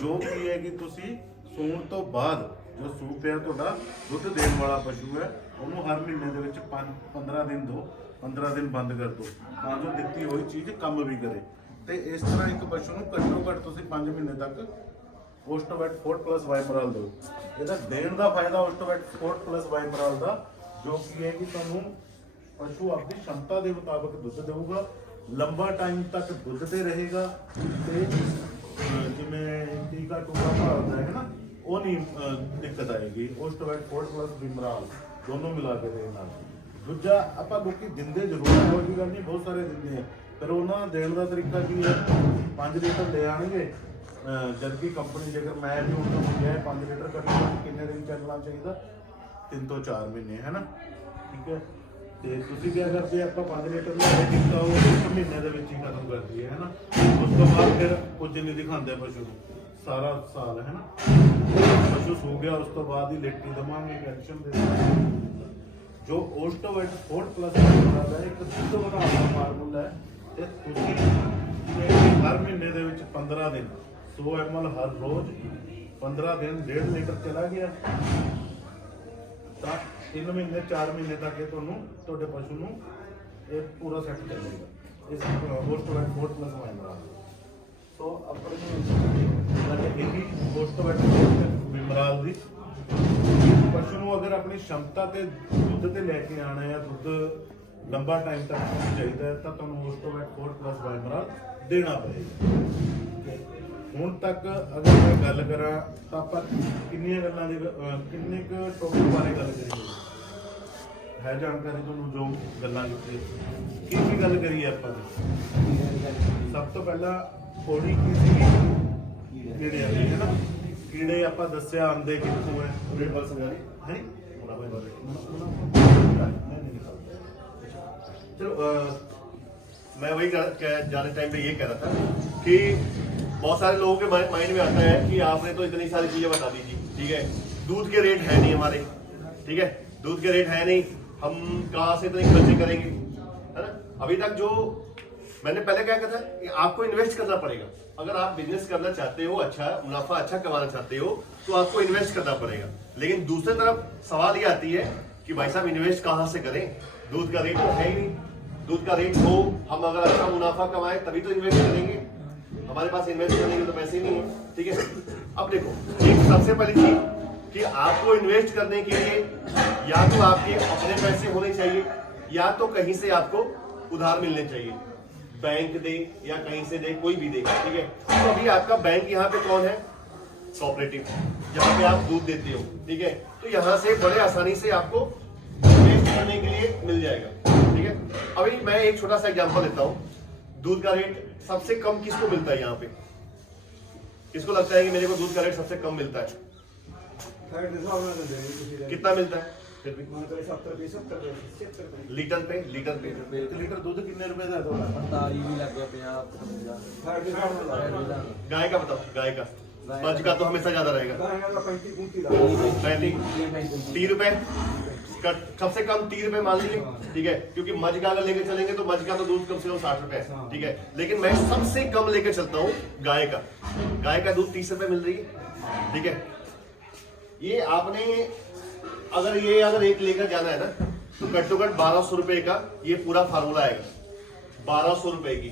ਜੋ ਕੀ ਹੈ ਕਿ ਤੁਸੀਂ ਸੂਣ ਤੋਂ ਬਾਅਦ, ਜੋ ਸੂ ਪਿਆ ਤੁਹਾਡਾ ਦੁੱਧ ਦੇਣ ਵਾਲਾ ਪਸ਼ੂ ਹੈ, ਉਹਨੂੰ ਹਰ ਮਹੀਨੇ ਦੇ ਵਿੱਚ 15 ਦਿਨ ਦਿਓ, 15 ਦਿਨ ਬੰਦ ਕਰ ਦਿਓ, ਤਾਂ ਜੋ ਦਿੱਤੀ ਹੋਈ ਚੀਜ਼ ਕੰਮ ਵੀ ਕਰੇ। ਤੇ ਇਸ ਤਰ੍ਹਾਂ ਇੱਕ ਪਸ਼ੂ ਨੂੰ ਘੱਟੋ ਘੱਟ ਤੁਸੀਂ 5 ਮਹੀਨੇ ਤੱਕ ਔਸਟੋਵੇਟ ਫੋਰਟ ਪਲੱਸ ਵਾਈਮਰਲ ਦਿਓ। ਇਹਦਾ ਦੇਣ ਦਾ ਫਾਇਦਾ ਔਸਟੋਵੇਟ ਫੋਰਟ ਪਲੱਸ ਵਾਈਮਰਲ ਦਾ ਜੋ ਕੀ ਹੈ ਕਿ ਤੁਹਾਨੂੰ ਪਸ਼ੂ ਆਪਣੀ क्षमता ਦੇ ਮੁਤਾਬਕ ਦੁੱਧ ਦੇਊਗਾ, ਲੰਬਾ ਟਾਈਮ ਤੱਕ ਦੁੱਧ ਤੇ ਰਹੇਗਾ, ਤੇ ਜਿਵੇਂ ਟੀਕਾ ਟੂਕਾ ਭਾਲਦਾ ਹੈ ਨਾ, ਉਹ ਨਹੀਂ ਦਿੱਕਤ ਆਏਗੀ। ਔਸਟੋਵੇਟ ਫੋਰਟ ਪਲੱਸ ਵਿਮਰਾਲ ਦੋਨੋਂ ਮਿਲਾ ਕੇ ਦੇਣ ਨਾਲ। ਦੂਜਾ, ਆਪਾਂ ਲੋਕੀ ਦਿੰਦੇ ਜ਼ਰੂਰ ਹੈ, ਕੋਈ ਗੱਲ ਨਹੀਂ, ਬਹੁਤ ਸਾਰੇ ਦਿੰਦੇ ਆ, ਪਰ ਉਹਨਾਂ ਦੇਣ ਦਾ ਤਰੀਕਾ ਕੀ ਹੈ, 5 ਲੀਟਰ ਲੈ ਆਣਗੇ, ਜਦਕਿ ਕੰਪਨੀ ਜੇਕਰ ਮੈਂ ਵੀ ਉਹਨਾਂ ਨੂੰ ਕਿਹਾ 5 ਲੀਟਰ ਘੱਟੋ ਘੱਟ ਕਿੰਨੇ ਦਿਨ ਚੱਲਣਾ ਚਾਹੀਦਾ, 3 ਤੋਂ 4 ਮਹੀਨੇ, ਹੈ ਨਾ, ਠੀਕ ਹੈ। ਤੇ ਤੁਸੀਂ ਕੀ ਕਰਦੇ, ਆਪਾਂ 5 ਲੀਟਰ ਲੈ ਦਿੱਤਾ, ਉਹ 1 ਮਹੀਨੇ ਦੇ ਵਿੱਚ ਹੀ ਖਤਮ ਕਰ ਦਈਏ, ਹੈ ਨਾ। ਉਸ ਤੋਂ ਬਾਅਦ ਫਿਰ ਕੁਝ ਨਹੀਂ ਦਿਖਾਉਂਦੇ ਪਸ਼ੂ ਨੂੰ ਸਾਰਾ ਸਾਲ, ਹੈ ਨਾ। ਪਸ਼ੂ ਸੋ ਗਿਆ, ਉਸ ਤੋਂ ਬਾਅਦ ਹੀ ਲੇਟੀ ਦੇਵਾਂਗੇ, ਕੈਲਸ਼ੀਅਮ ਦੇ ਦੇਵਾਂਗੇ। ਜੋ ਓਸਟੋਵੇਟ ਫੋਰਟ ਪਲੱਸ ਦਾ ਇੱਕ ਦੁੱਧ ਵਧਾਉਣ ਦਾ ਫਾਰਮੂਲਾ ਹੈ ਤੇ ਤੁਸੀਂ ਇਹ ਹਰ ਮਹੀਨੇ ਦੇ ਵਿੱਚ 15 ਦਿਨ 100 ml ਹਰ ਰੋਜ਼ 15 ਦਿਨ 1.5 ਲੀਟਰ ਚਲਾ ਗਿਆ ਤਾਂ 3 ਮਹੀਨੇ 4 ਮਹੀਨੇ ਤੱਕ ਇਹ ਤੁਹਾਨੂੰ ਤੁਹਾਡੇ ਪਸ਼ੂ ਨੂੰ ਇਹ ਪੂਰਾ ਸੈੱਟ ਚੱਲੇਗਾ ਇਸ ਓਸਟੋਵੇਟ ਫੋਰਟ ਪਲੱਸ ਵਾਈਮਰਾ ਸੋ ਆਪਣੇ ਇਹੀ ਓਸਟੋਵੇਟ ਵਿਮਰਾਲ ਦੀ ਪਸ਼ੂ ਨੂੰ ਅਗਰ ਆਪਣੀ ਸ਼ਮਤਾ ਤੇ ਦੁੱਧ ਤੇ ਲੈ ਕੇ ਆਣਾ ਹੈ ਦੁੱਧ ਲੰਬਾ ਟਾਈਮ ਤੱਕ ਚਾਹੀਦਾ ਹੈ ਤਾਂ ਤੁਹਾਨੂੰ ਓਸਟੋਵੇਟ ਫੋਰਟ ਪਲੱਸ ਵਾਈਮਰਾ ਦੇਣਾ ਪਏਗਾ। ਹੁਣ ਤੱਕ ਅਗਰ ਮੈਂ ਗੱਲ ਕਰਾਂ ਤਾਂ ਆਪਾਂ ਕਿੰਨੀਆਂ ਗੱਲਾਂ ਦੀ ਕਿੰਨੇ ਕੁ ਟੌਪਿਕ ਬਾਰੇ ਗੱਲ ਕਰੀਏ ਹੈ ਜਾਣਕਾਰੀ ਤੁਹਾਨੂੰ ਜੋ ਗੱਲਾਂ ਕੀਤੀ ਕੀ ਗੱਲ ਕਰੀਏ ਆਪਾਂ ਸਭ ਤੋਂ ਪਹਿਲਾਂ ਥੋੜੀ ਕਿਸੇ ਕੀੜੇ ਵਾਲੀ ਹੈ ਨਾ ਕੀੜੇ ਆਪਾਂ ਦੱਸਿਆ ਆਂਦੇ ਕਿੱਥੋਂ ਹੈ रेड बल समझा रही ਹੈ चलो मैं वही जाने टाइम पे ये कह रहा था कि बहुत सारे लोगों के माइंड में आता है कि आपने तो इतनी सारी चीजें बता दी थी, ठीक है, दूध के रेट है नहीं हमारे, ठीक है, दूध के रेट है नहीं, हम कहाँ से इतने खर्चे करेंगे, है ना। अभी तक जो मैंने पहले क्या कहा था कि आपको इन्वेस्ट करना पड़ेगा। अगर आप बिजनेस करना चाहते हो, अच्छा मुनाफा अच्छा कमाना चाहते हो तो आपको इन्वेस्ट करना पड़ेगा। लेकिन दूसरी तरफ सवाल ये आती है कि भाई साहब इन्वेस्ट कहाँ से करें, दूध का रेट तो है ही नहीं, दूध का रेट हो हम अगर अच्छा मुनाफा कमाएं तभी तो इन्वेस्ट करेंगे, हमारे पास इन्वेस्ट करने के तो पैसे ही नहीं है, ठीक है। अब देखो एक सबसे पहली चीज कि आपको इन्वेस्ट करने के लिए या तो आपके अपने पैसे होने चाहिए या तो कहीं से आपको उधार मिलने चाहिए, बैंक दे या कहीं से दे, कोई भी दे, ठीक है। तो अभी आपका बैंक यहाँ पे कौन है, कोऑपरेटिव, जहाँ पे आप दूध देते हो, ठीक है। तो यहाँ से बड़े आसानी से आपको इन्वेस्ट करने के लिए मिल जाएगा, ठीक है। अभी मैं एक छोटा सा एग्जांपल लेता हूँ, दूध का रेट सबसे कम किसको मिलता है यहाँ पे, किसको लगता है कि मेरे को दूध का रेट सबसे कम मिलता है, फैट ਦੇ ਹਿਸਾਬ ਨਾਲ ਦਿੰਦੇ ਨੇ ਤੁਸੀਂ कितना मिलता है फिर भी ਮੰਨ ਕੇ 70 ਰੁਪਏ 70 ਰੁਪਏ 76 ਰੁਪਏ लीटर पे ਇੱਕ ਲੀਟਰ ਦੁੱਧ ਕਿੰਨੇ ਰੁਪਏ ਦਾ ਹੈ ਤੁਹਾਡਾ 45 ਵੀ ਲੱਗ ਗਿਆ 50 ਫੈਟ ਦੇ ਹਿਸਾਬ ਨਾਲ गाय का बताओ, गाय का मज का तो हमेशा ज्यादा रहेगा, ਤਾਂ ਇਹਨਾਂ ਦਾ 35 35 ਦਾ 30 रुपए सबसे कम 30 रुपए मान लीजिए, ठीक है, क्योंकि मज का अगर लेके चलेंगे तो मज का तो दूध कम से कम 60 रुपए है, ठीक है। लेकिन मैं सबसे कम लेके चलता हूँ गाय का दूध 30 रुपए मिल रही है, ठीक है। ये आपने अगर एक लेकर जाना है ना तो घट तो घट 1200 रुपए का ये पूरा फार्मूला आएगा, 1200 रुपए की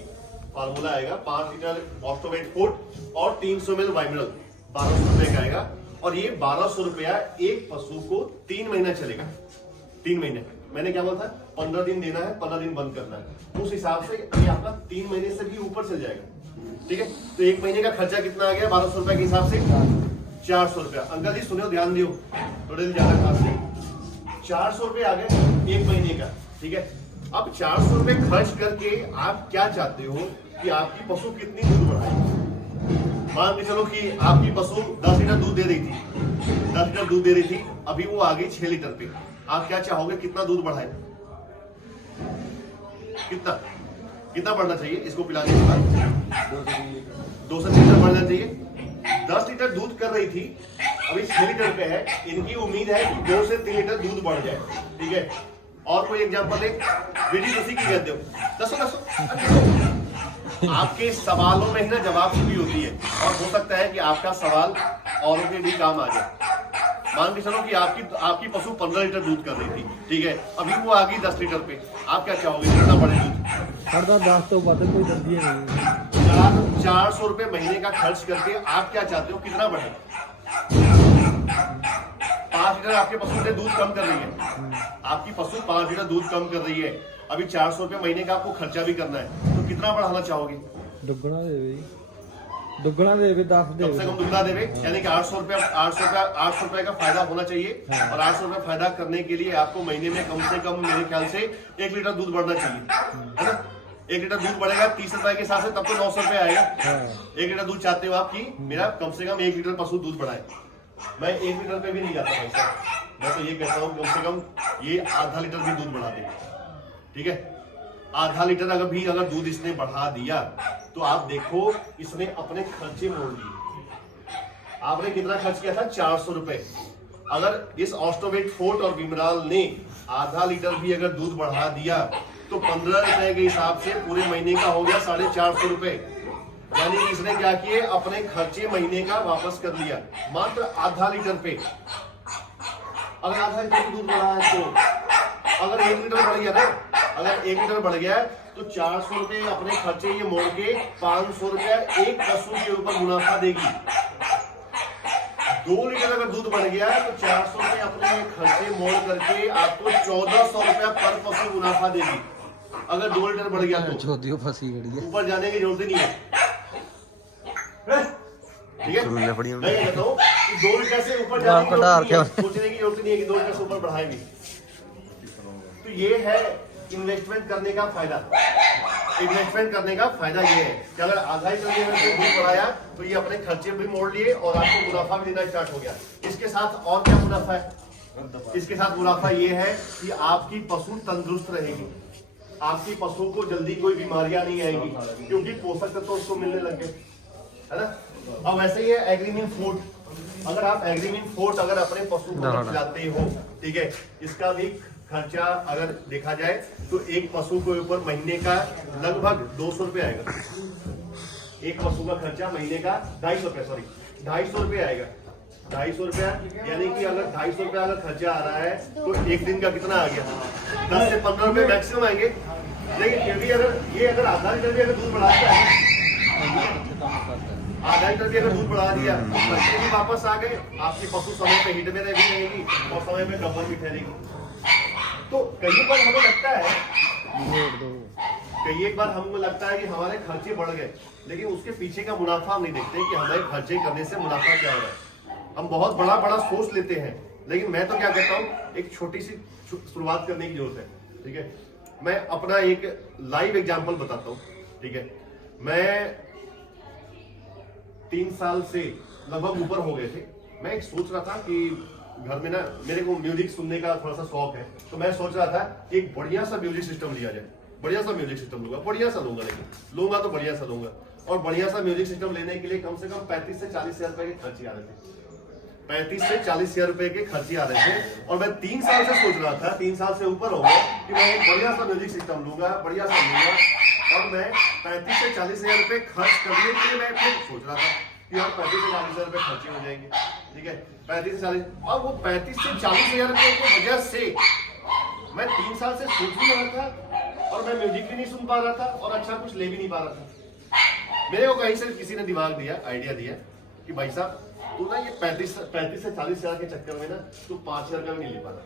फार्मूला आएगा, 5 लीटर ऑस्टोवेट फूड और 300 ml वाइमिनल 1200 रुपए का आएगा। और ये 1200 रुपया एक पशु को 3 महीना चलेगा, 3 महीने। मैंने क्या बोला था 15 दिन देना है, 15 दिन बंद करना है, उस हिसाब से ये आपका 3 महीने से भी ऊपर चल जाएगा, ठीक है। तो एक महीने का खर्चा कितना आ गया 1200 रुपए के हिसाब से 400 रुपया। अंकल जी सुनो, ध्यान दियो, थोड़े ज्यादा खास नहीं, 400 रुपये आ गए एक महीने का, ठीक है। अब 400 रुपये खर्च करके आप क्या चाहते हो कि आपकी पशु कितनी दूध बढ़ाए। मान के चलो कि आपकी पशु 10 लीटर दूध दे रही थी, 10 लीटर दूध दे रही थी, अभी वो आ गई 6 लीटर पे, आप क्या चाहोगे कितना दूध बढ़ाए, कितना बढ़ना चाहिए इसको पिलाने के बाद 2 से 3 लीटर बढ़ना चाहिए। 10 लीटर दूध कर रही थी, अभी 6 लीटर पे है, इनकी उम्मीद है कि 2 से 3 लीटर दूध बढ़ जाए, ठीक है। और कोई एग्जांपल दे, विधि उसी की कहते हो, दसो आपके सवालों में ही ना जवाब छुपी होती है, और हो सकता है कि आपका सवाल औरों के भी काम आ जाए। मान के चलो कि आपकी पशु 15 लीटर दूध कर रही थी, ठीक है, अभी वो आ गई 10 लीटर पे, आप क्या चाहोगे कितना बढ़े दूध, हरदा 10 तो बाद कोई जल्दी नहीं। आप 400 रुपए महीने का खर्च करके आप क्या चाहते हो कितना बढ़े, 5 लीटर आपके पशु से दूध कम कर रही है, आपकी पशु 5 लीटर दूध कम कर रही है, अभी 400 रुपए महीने का आपको खर्चा भी करना है, तो कितना बढ़ाना चाहोगे, दुगना देवे 10 दे, कम से कम दुगना देवे, यानी कि 800 रुपए का फायदा होना चाहिए। और 800 रुपए फायदा करने के लिए आपको महीने में कम से कम मेरे ख्याल से 1 लीटर दूध बढ़ना चाहिए, है ना। 1 लीटर दूध बढ़ेगा 30 रुपए के हिसाब से, तब तो 900 रुपए आएगा। 1 लीटर दूध चाहते हो आपकी मेरा कम से कम 1 लीटर पशु दूध बढ़ाए, मैं 1 लीटर पे भी नहीं जाता भाई साहब, मैं तो ये कहता हूँ कम से कम ये आधा लीटर भी दूध बढ़ा दे, ठीक है। आधा लीटर अगर दूध इसने बढ़ा दिया तो आप देखो इसने अपने खर्चे मोड़ लिए। आपने कितना खर्च किया था 400 रुपए, अगर इस ऑस्टोवेट फोर्ट और विमराल ने आधा लीटर भी अगर दूध बढ़ा दिया तो 15 रुपए के हिसाब से पूरे महीने का हो गया 450 रुपए। यानी कि इसने क्या किए, अपने खर्चे महीने का वापस कर लिया मात्र आधा लीटर पे। अगर आधा लीटर दूध बढ़ा है तो अगर 1 लीटर बढ़ गया ना, अगर 1 लीटर बढ़ गया तो 400 रुपए अपने खर्चे ये मोड़ के 500 रुपया एक पशु के ऊपर मुनाफा देगी। 2 लीटर अगर दूध बढ़ गया तो 400 रुपए अपने खर्चे मोड़ करके आपको 1400 रुपया पर पशु मुनाफा देगी। अगर 2 लीटर बढ़ गया तो छोदियो फंसी गड़ी है। ऊपर जाने की जरूरत ही नहीं है, ठीक है। मैं कहता हूँ कि 2 लीटर से ऊपर जाने की जरूरत नहीं है, सोचने की जरूरत नहीं है कि 2 लीटर से ऊपर बढ़ाएगी। तो ये है इन्वेस्टमेंट करने का फायदा। इन्वेस्टमेंट करने का फायदा ये है कि अगर आधा लीटर से दूध बढ़ाया तो ये अपने खर्चे भी मोड़ लिए और आपको मुनाफा भी देना स्टार्ट हो गया। इसके साथ और क्या मुनाफा है? इसके साथ मुनाफा ये है कि आपकी पशु तंदुरुस्त रहेगी, आपकी पशु को जल्दी कोई बीमारियां नहीं आएगी क्योंकि पोषक तत्व उसको मिलने लग गए, है ना। अब वैसे ही है एग्रीमिन फूड। अगर आप एग्रीमिन फूड अगर अपने पशु को खिलाते हो, ठीक है, इसका भी खर्चा अगर देखा जाए तो एक पशु के ऊपर महीने का लगभग 200 रुपये आएगा। एक पशु का खर्चा महीने का 250 रुपये आएगा। 250 रुपया यानी कि अगर 250 रुपया अगर खर्चा आ रहा है तो एक दिन का कितना आ गया? 10 से 15 रुपये मैक्सिमम आएंगे। लेकिन फिर भी अगर आधा लीटर भी अगर दूध बढ़ाता है, आधा लीटर भी अगर दूध बढ़ा दिया तो खर्चे भी वापस आ गए, आपकी पशु समय पे हिट में भी रहेगी और समय पे डबल भी ठहरेगी। तो कई बार हमें लगता है कि हमारे खर्चे बढ़ गए, लेकिन उसके पीछे का मुनाफा हम नहीं देखते कि हमारे खर्चे करने से मुनाफा क्या हो रहा है। हम बहुत बड़ा सोच लेते हैं, लेकिन मैं तो क्या कहता हूँ, एक छोटी सी शुरुआत करने की जरूरत है, ठीक है। मैं अपना एक लाइव एग्जांपल बताता हूँ, ठीक है। मैं 3 साल से लगभग ऊपर हो गए थे। मैं एक सोच रहा था कि घर में ना मेरे को म्यूजिक सुनने का थोड़ा सा शौक है, तो मैं सोच रहा था कि एक बढ़िया सा म्यूजिक सिस्टम लिया जाए। बढ़िया सा म्यूजिक सिस्टम लूंगा, बढ़िया सा लूंगा, लेकिन लूंगा तो बढ़िया सा लूंगा। और बढ़िया सा म्यूजिक सिस्टम लेने के लिए कम से कम 35 से 40 हजार रुपए के खर्चे आ रहे थे। 35 से 40 हजार रुपए के खर्चे आ रहे थे और मैं 3 साल से सोच रहा था, 3 साल से ऊपर हो गया कि मैं एक बढ़िया सा म्यूजिक सिस्टम लूंगा, बढ़िया सा लूंगा। और मैं 35 से 40 हजार रुपए खर्च करने के लिए मैं फिर सोच रहा था कि यार 35 से 40 हजार रुपए खर्चे हो जाएंगे, ठीक है, 35 से 40। अब वो 35 से 40 हजार रुपए की वजह से मैं 3 साल से सोच भी रहा था और मैं म्यूजिक भी नहीं सुन पा रहा था और अच्छा कुछ ले भी नहीं पा रहा था। मेरे को कहीं से किसी ने दिमाग दिया, आइडिया दिया कि भाई साहब तू ना ये 35 से 40 हजार के चक्कर में ना तू 5,000 का भी नहीं ले पा रहा।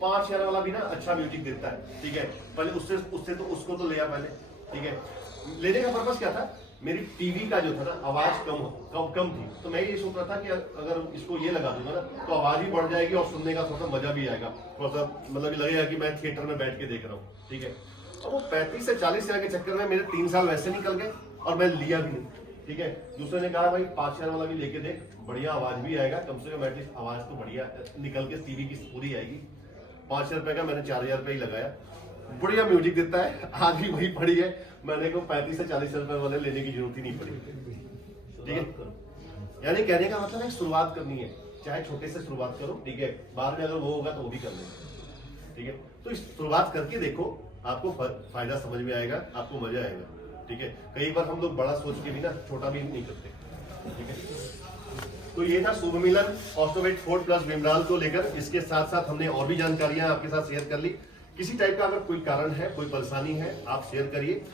5,000 वाला भी ना अच्छा म्यूजिक देता है, ठीक है, पहले उससे तो उसको तो लिया पहले, ठीक है। लेने का पर्पस क्या था, मेरी टीवी का जो था ना आवाज कम थी, तो मैं ये सोच रहा था कि अगर इसको ये लगा दूंगा ना तो आवाज भी बढ़ जाएगी और सुनने का थोड़ा सा मजा भी आएगा, थोड़ा सा मतलब लगेगा कि मैं थिएटर में बैठ के देख रहा हूँ, ठीक है। और वो 35 से 40 हजार के चक्कर में मेरे 3 साल वैसे निकल गए और मैं लिया भी नहीं, ठीक है। दूसरे ने कहा भाई 5,000 वाला भी लेके देख, बढ़िया आवाज भी आएगा, कम से कम एटलीस्ट आवाज तो बढ़िया निकल के टीवी की पूरी आएगी। 5,000 रुपए का मैंने 4,000 रुपए ही लगाया, बढ़िया म्यूजिक देता है, आज भी वही पड़ी है। मैंने को 35 से 40 रुपए वाले लेने की जरूरत ही नहीं पड़ी, ठीक है। यानी कहने का मतलब है शुरुआत करनी है, चाहे छोटे से शुरुआत करो, ठीक है, बाद में अगर वो होगा तो वो भी कर लेंगे, ठीक है। तो इस शुरुआत करके देखो, आपको फायदा समझ में आएगा, आपको मजा आएगा, ठीक है। कई बार हम लोग बड़ा सोच के भी ना छोटा भी नहीं करते, ठीक है। तो ये था शुभ मिलन ऑस्टोवेट फोर्ट प्लस विमराल को लेकर। इसके साथ साथ हमने और भी जानकारियां आपके साथ शेयर कर ली। किसी टाइप का अगर कोई कारण है, कोई परेशानी है, आप शेयर करिए।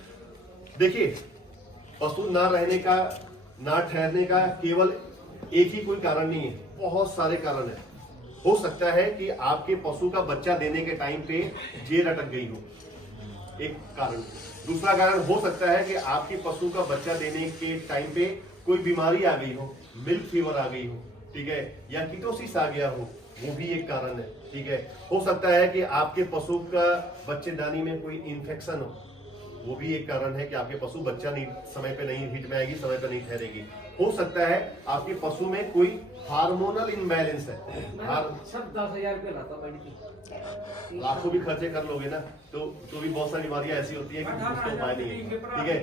देखिए, पशु ना रहने का, ना ठहरने का केवल एक ही कोई कारण नहीं है, बहुत सारे कारण है। हो सकता है कि आपके पशु का बच्चा देने के टाइम पे जेर अटक गई हो, एक कारण। दूसरा कारण हो सकता है कि आपके पशु का बच्चा देने के टाइम पे कोई बीमारी आ गई हो, मिल्क फीवर आ गई हो, ठीक है, या कीटोसिस आ गया हो, वो भी एक कारण है, ठीक है। हो सकता है कि आपके पशु का बच्चेदानी में कोई इन्फेक्शन हो, वो भी एक कारण है कि आपके पशु बच्चा नहीं समय पे नहीं हिट में आएगी, समय पे नहीं ठहरेगी। हो सकता है आपके पशु में कोई हार्मोनल इम्बैलेंस है। सब 10,000 रुपये लाता बाड़ी की। लाखों भी खर्चे कर लोगे ना तो भी बहुत सारी बीमारियां ऐसी होती है कि उसको उपाय नहीं है। ठीक है,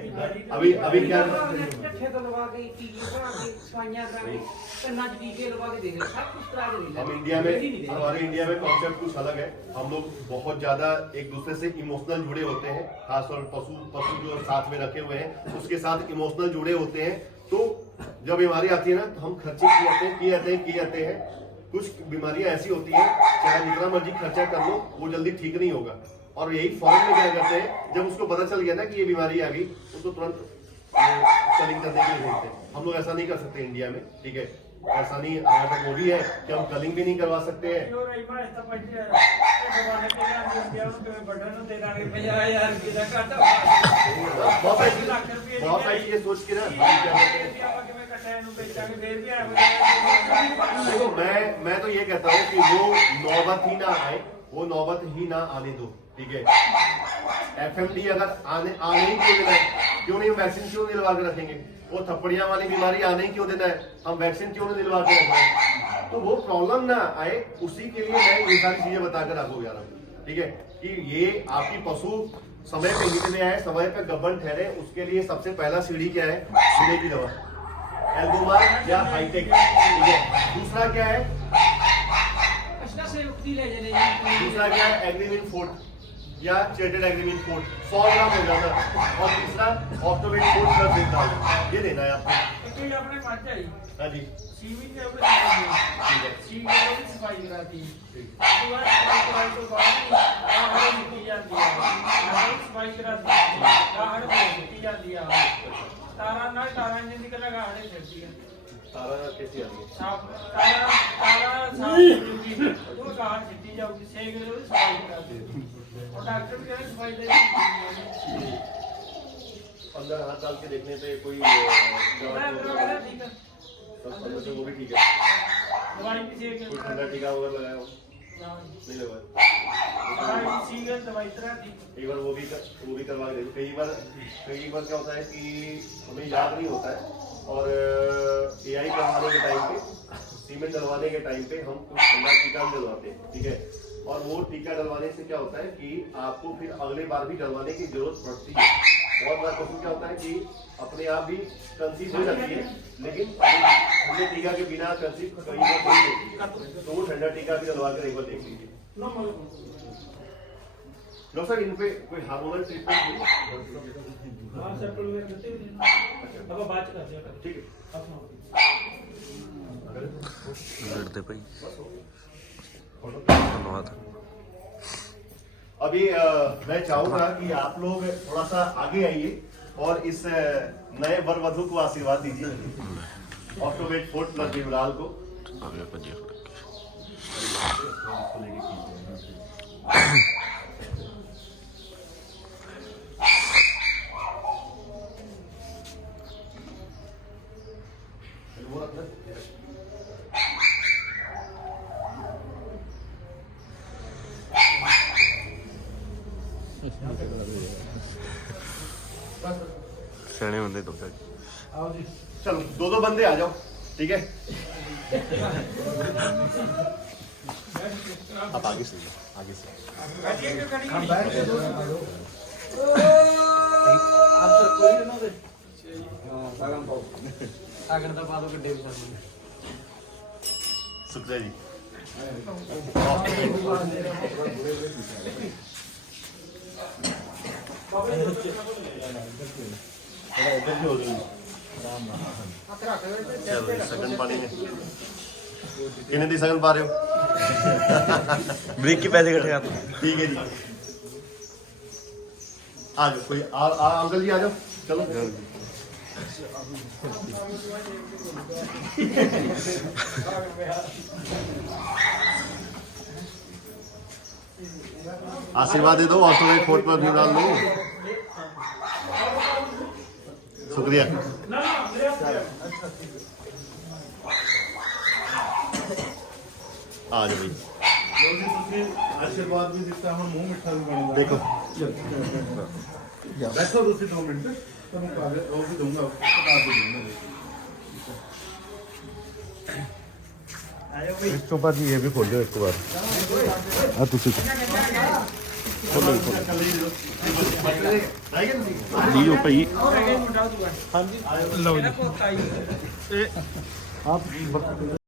अभी क्या ठेके तो लगा के टीके लगा के सवाइयां करा के कन्ना च टीके लगा के देख रहे सब कुछ करा के देख हम रहे। इंडिया में, हमारे इंडिया में कॉन्सेप्ट कुछ अलग है। हम लोग बहुत ज्यादा एक दूसरे से इमोशनल जुड़े होते हैं, खासतौर पशु जो साथ में रखे हुए हैं उसके साथ इमोशनल जुड़े होते हैं। तो जब बीमारी आती है ना तो हम खर्चे किए जाते हैं। कुछ बीमारियां ऐसी होती हैं चाहे जितना मर्जी खर्चा कर लो वो जल्दी ठीक नहीं होगा। और यही फॉरेन में क्या करते हैं, जब उसको पता चल गया ना कि ये बीमारी आ गई उसको तुरंत कलिंग करने के लिए भेजते हैं। हम लोग ऐसा नहीं कर सकते इंडिया में। ठीक है, ऐसा नहीं, हमारे तक वो भी है कि हम कलिंग भी नहीं करवा सकते हैं। बहुत सारी चीजें सोच के ना हम क्या करते हैं। देखो मैं तो ये कहता हूँ कि वो नौबत ही ना आने दो। ठीक है, FMD अगर आने ही क्यों नहीं वैक्सीन क्यों नहीं दिलवा के रखेंगे? वो थप्पड़ियां वाली बीमारी आने ही क्यों देना है, हम वैक्सीन क्यों नहीं दिलवा के रखेंगे? तो वो प्रॉब्लम ना आए उसी के लिए मैं ये सारी चीजें बताकर आपको जा रहा हूँ। ठीक है, कि ये आपकी पशु समय पे हिट में आए, समय पे गब्बन ठहरे, उसके लिए सबसे पहला सीढ़ी क्या है? कीड़े की दवा, एल्बोमार या हाईटेक। ठीक है, दूसरा क्या है? दूसरा क्या है? एग्रीमिन फोर्ट या चेटेड एग्रीमिन फोर्ट 100 ग्राम हो जाता है। और तीसरा ऑक्टोवेट फोर्ट प्लस जिंदाल, ये देना है आपको। हाँ जी, ठीक है, तारा कैसी आ गई? अंदर हाथ डाल के देखने पे कोई वो भी ठीक है। कोई ठंडा टीका वगैरह लगाया हो? नहीं लगाया। एक बार वो भी करवा के देखो। कई बार क्या होता है कि हमें याद नहीं होता है और AI करवाने के टाइम पे, सीमेंट डलवाने के टाइम पे हम कुछ ठंडा टीका भी डलवाते हैं। ठीक है, और वो टीका डलवाने से क्या होता है कि आपको फिर अगले बार भी डलवाने की जरूरत पड़ती है। बहुत बार पशु क्या होता है कि अपने आप भी कंसीव हो जाती है, लेकिन ठंडे टीका के बिना कंसीव कई बार नहीं होती है। तो वो ठंडा टीका भी डलवा कर एक बार देख लीजिए। डॉक्टर साहब, इन पे कोई हार्मोनल ट्रीटमेंट? ठीक है, लड़ते भाई धन्यवाद। अभी मैं चाहूंगा कि आप लोग थोड़ा सा आगे आइए और इस नए वर वधु को आशीर्वाद दीजिए। ऑक्टोवेट फोर्ट प्लस विमराल को। सियाने बंदे दो चलो दो बंदे आ जाओ। ठीक है, आप आगे से सुखदेव जी इधर भी हो गई। चलो सगन पानी ने किन्ने दी सगन पा रहे हो? ब्रेक के पैसे इकट्ठे कर। ठीक है जी, आ जाओ कोई अंकल जी आ जाओ। चलो आशीर्वाद दे दो। ऑटोमेटिक फोर्ट पर भी डाल दो। शुक्रिया। आ जाओ भाई, आशीर्वाद भी दिता हूं, मुंह मिठा भी बनता। देखो बैठो दूसरी 2 मिनट तो मैं कागज वो भी दूंगा, बता भी दूंगा। ਇਸ ਤੋਂ ਬਾਅਦ ਇਹ ਵੀ ਖੋਲਿਓ ਇੱਕ ਵਾਰ ਆ ਤੁਸੀਂ ਲੀਓ ਭਾਈ ਹਾਂਜੀ ਲਓ ਜੀ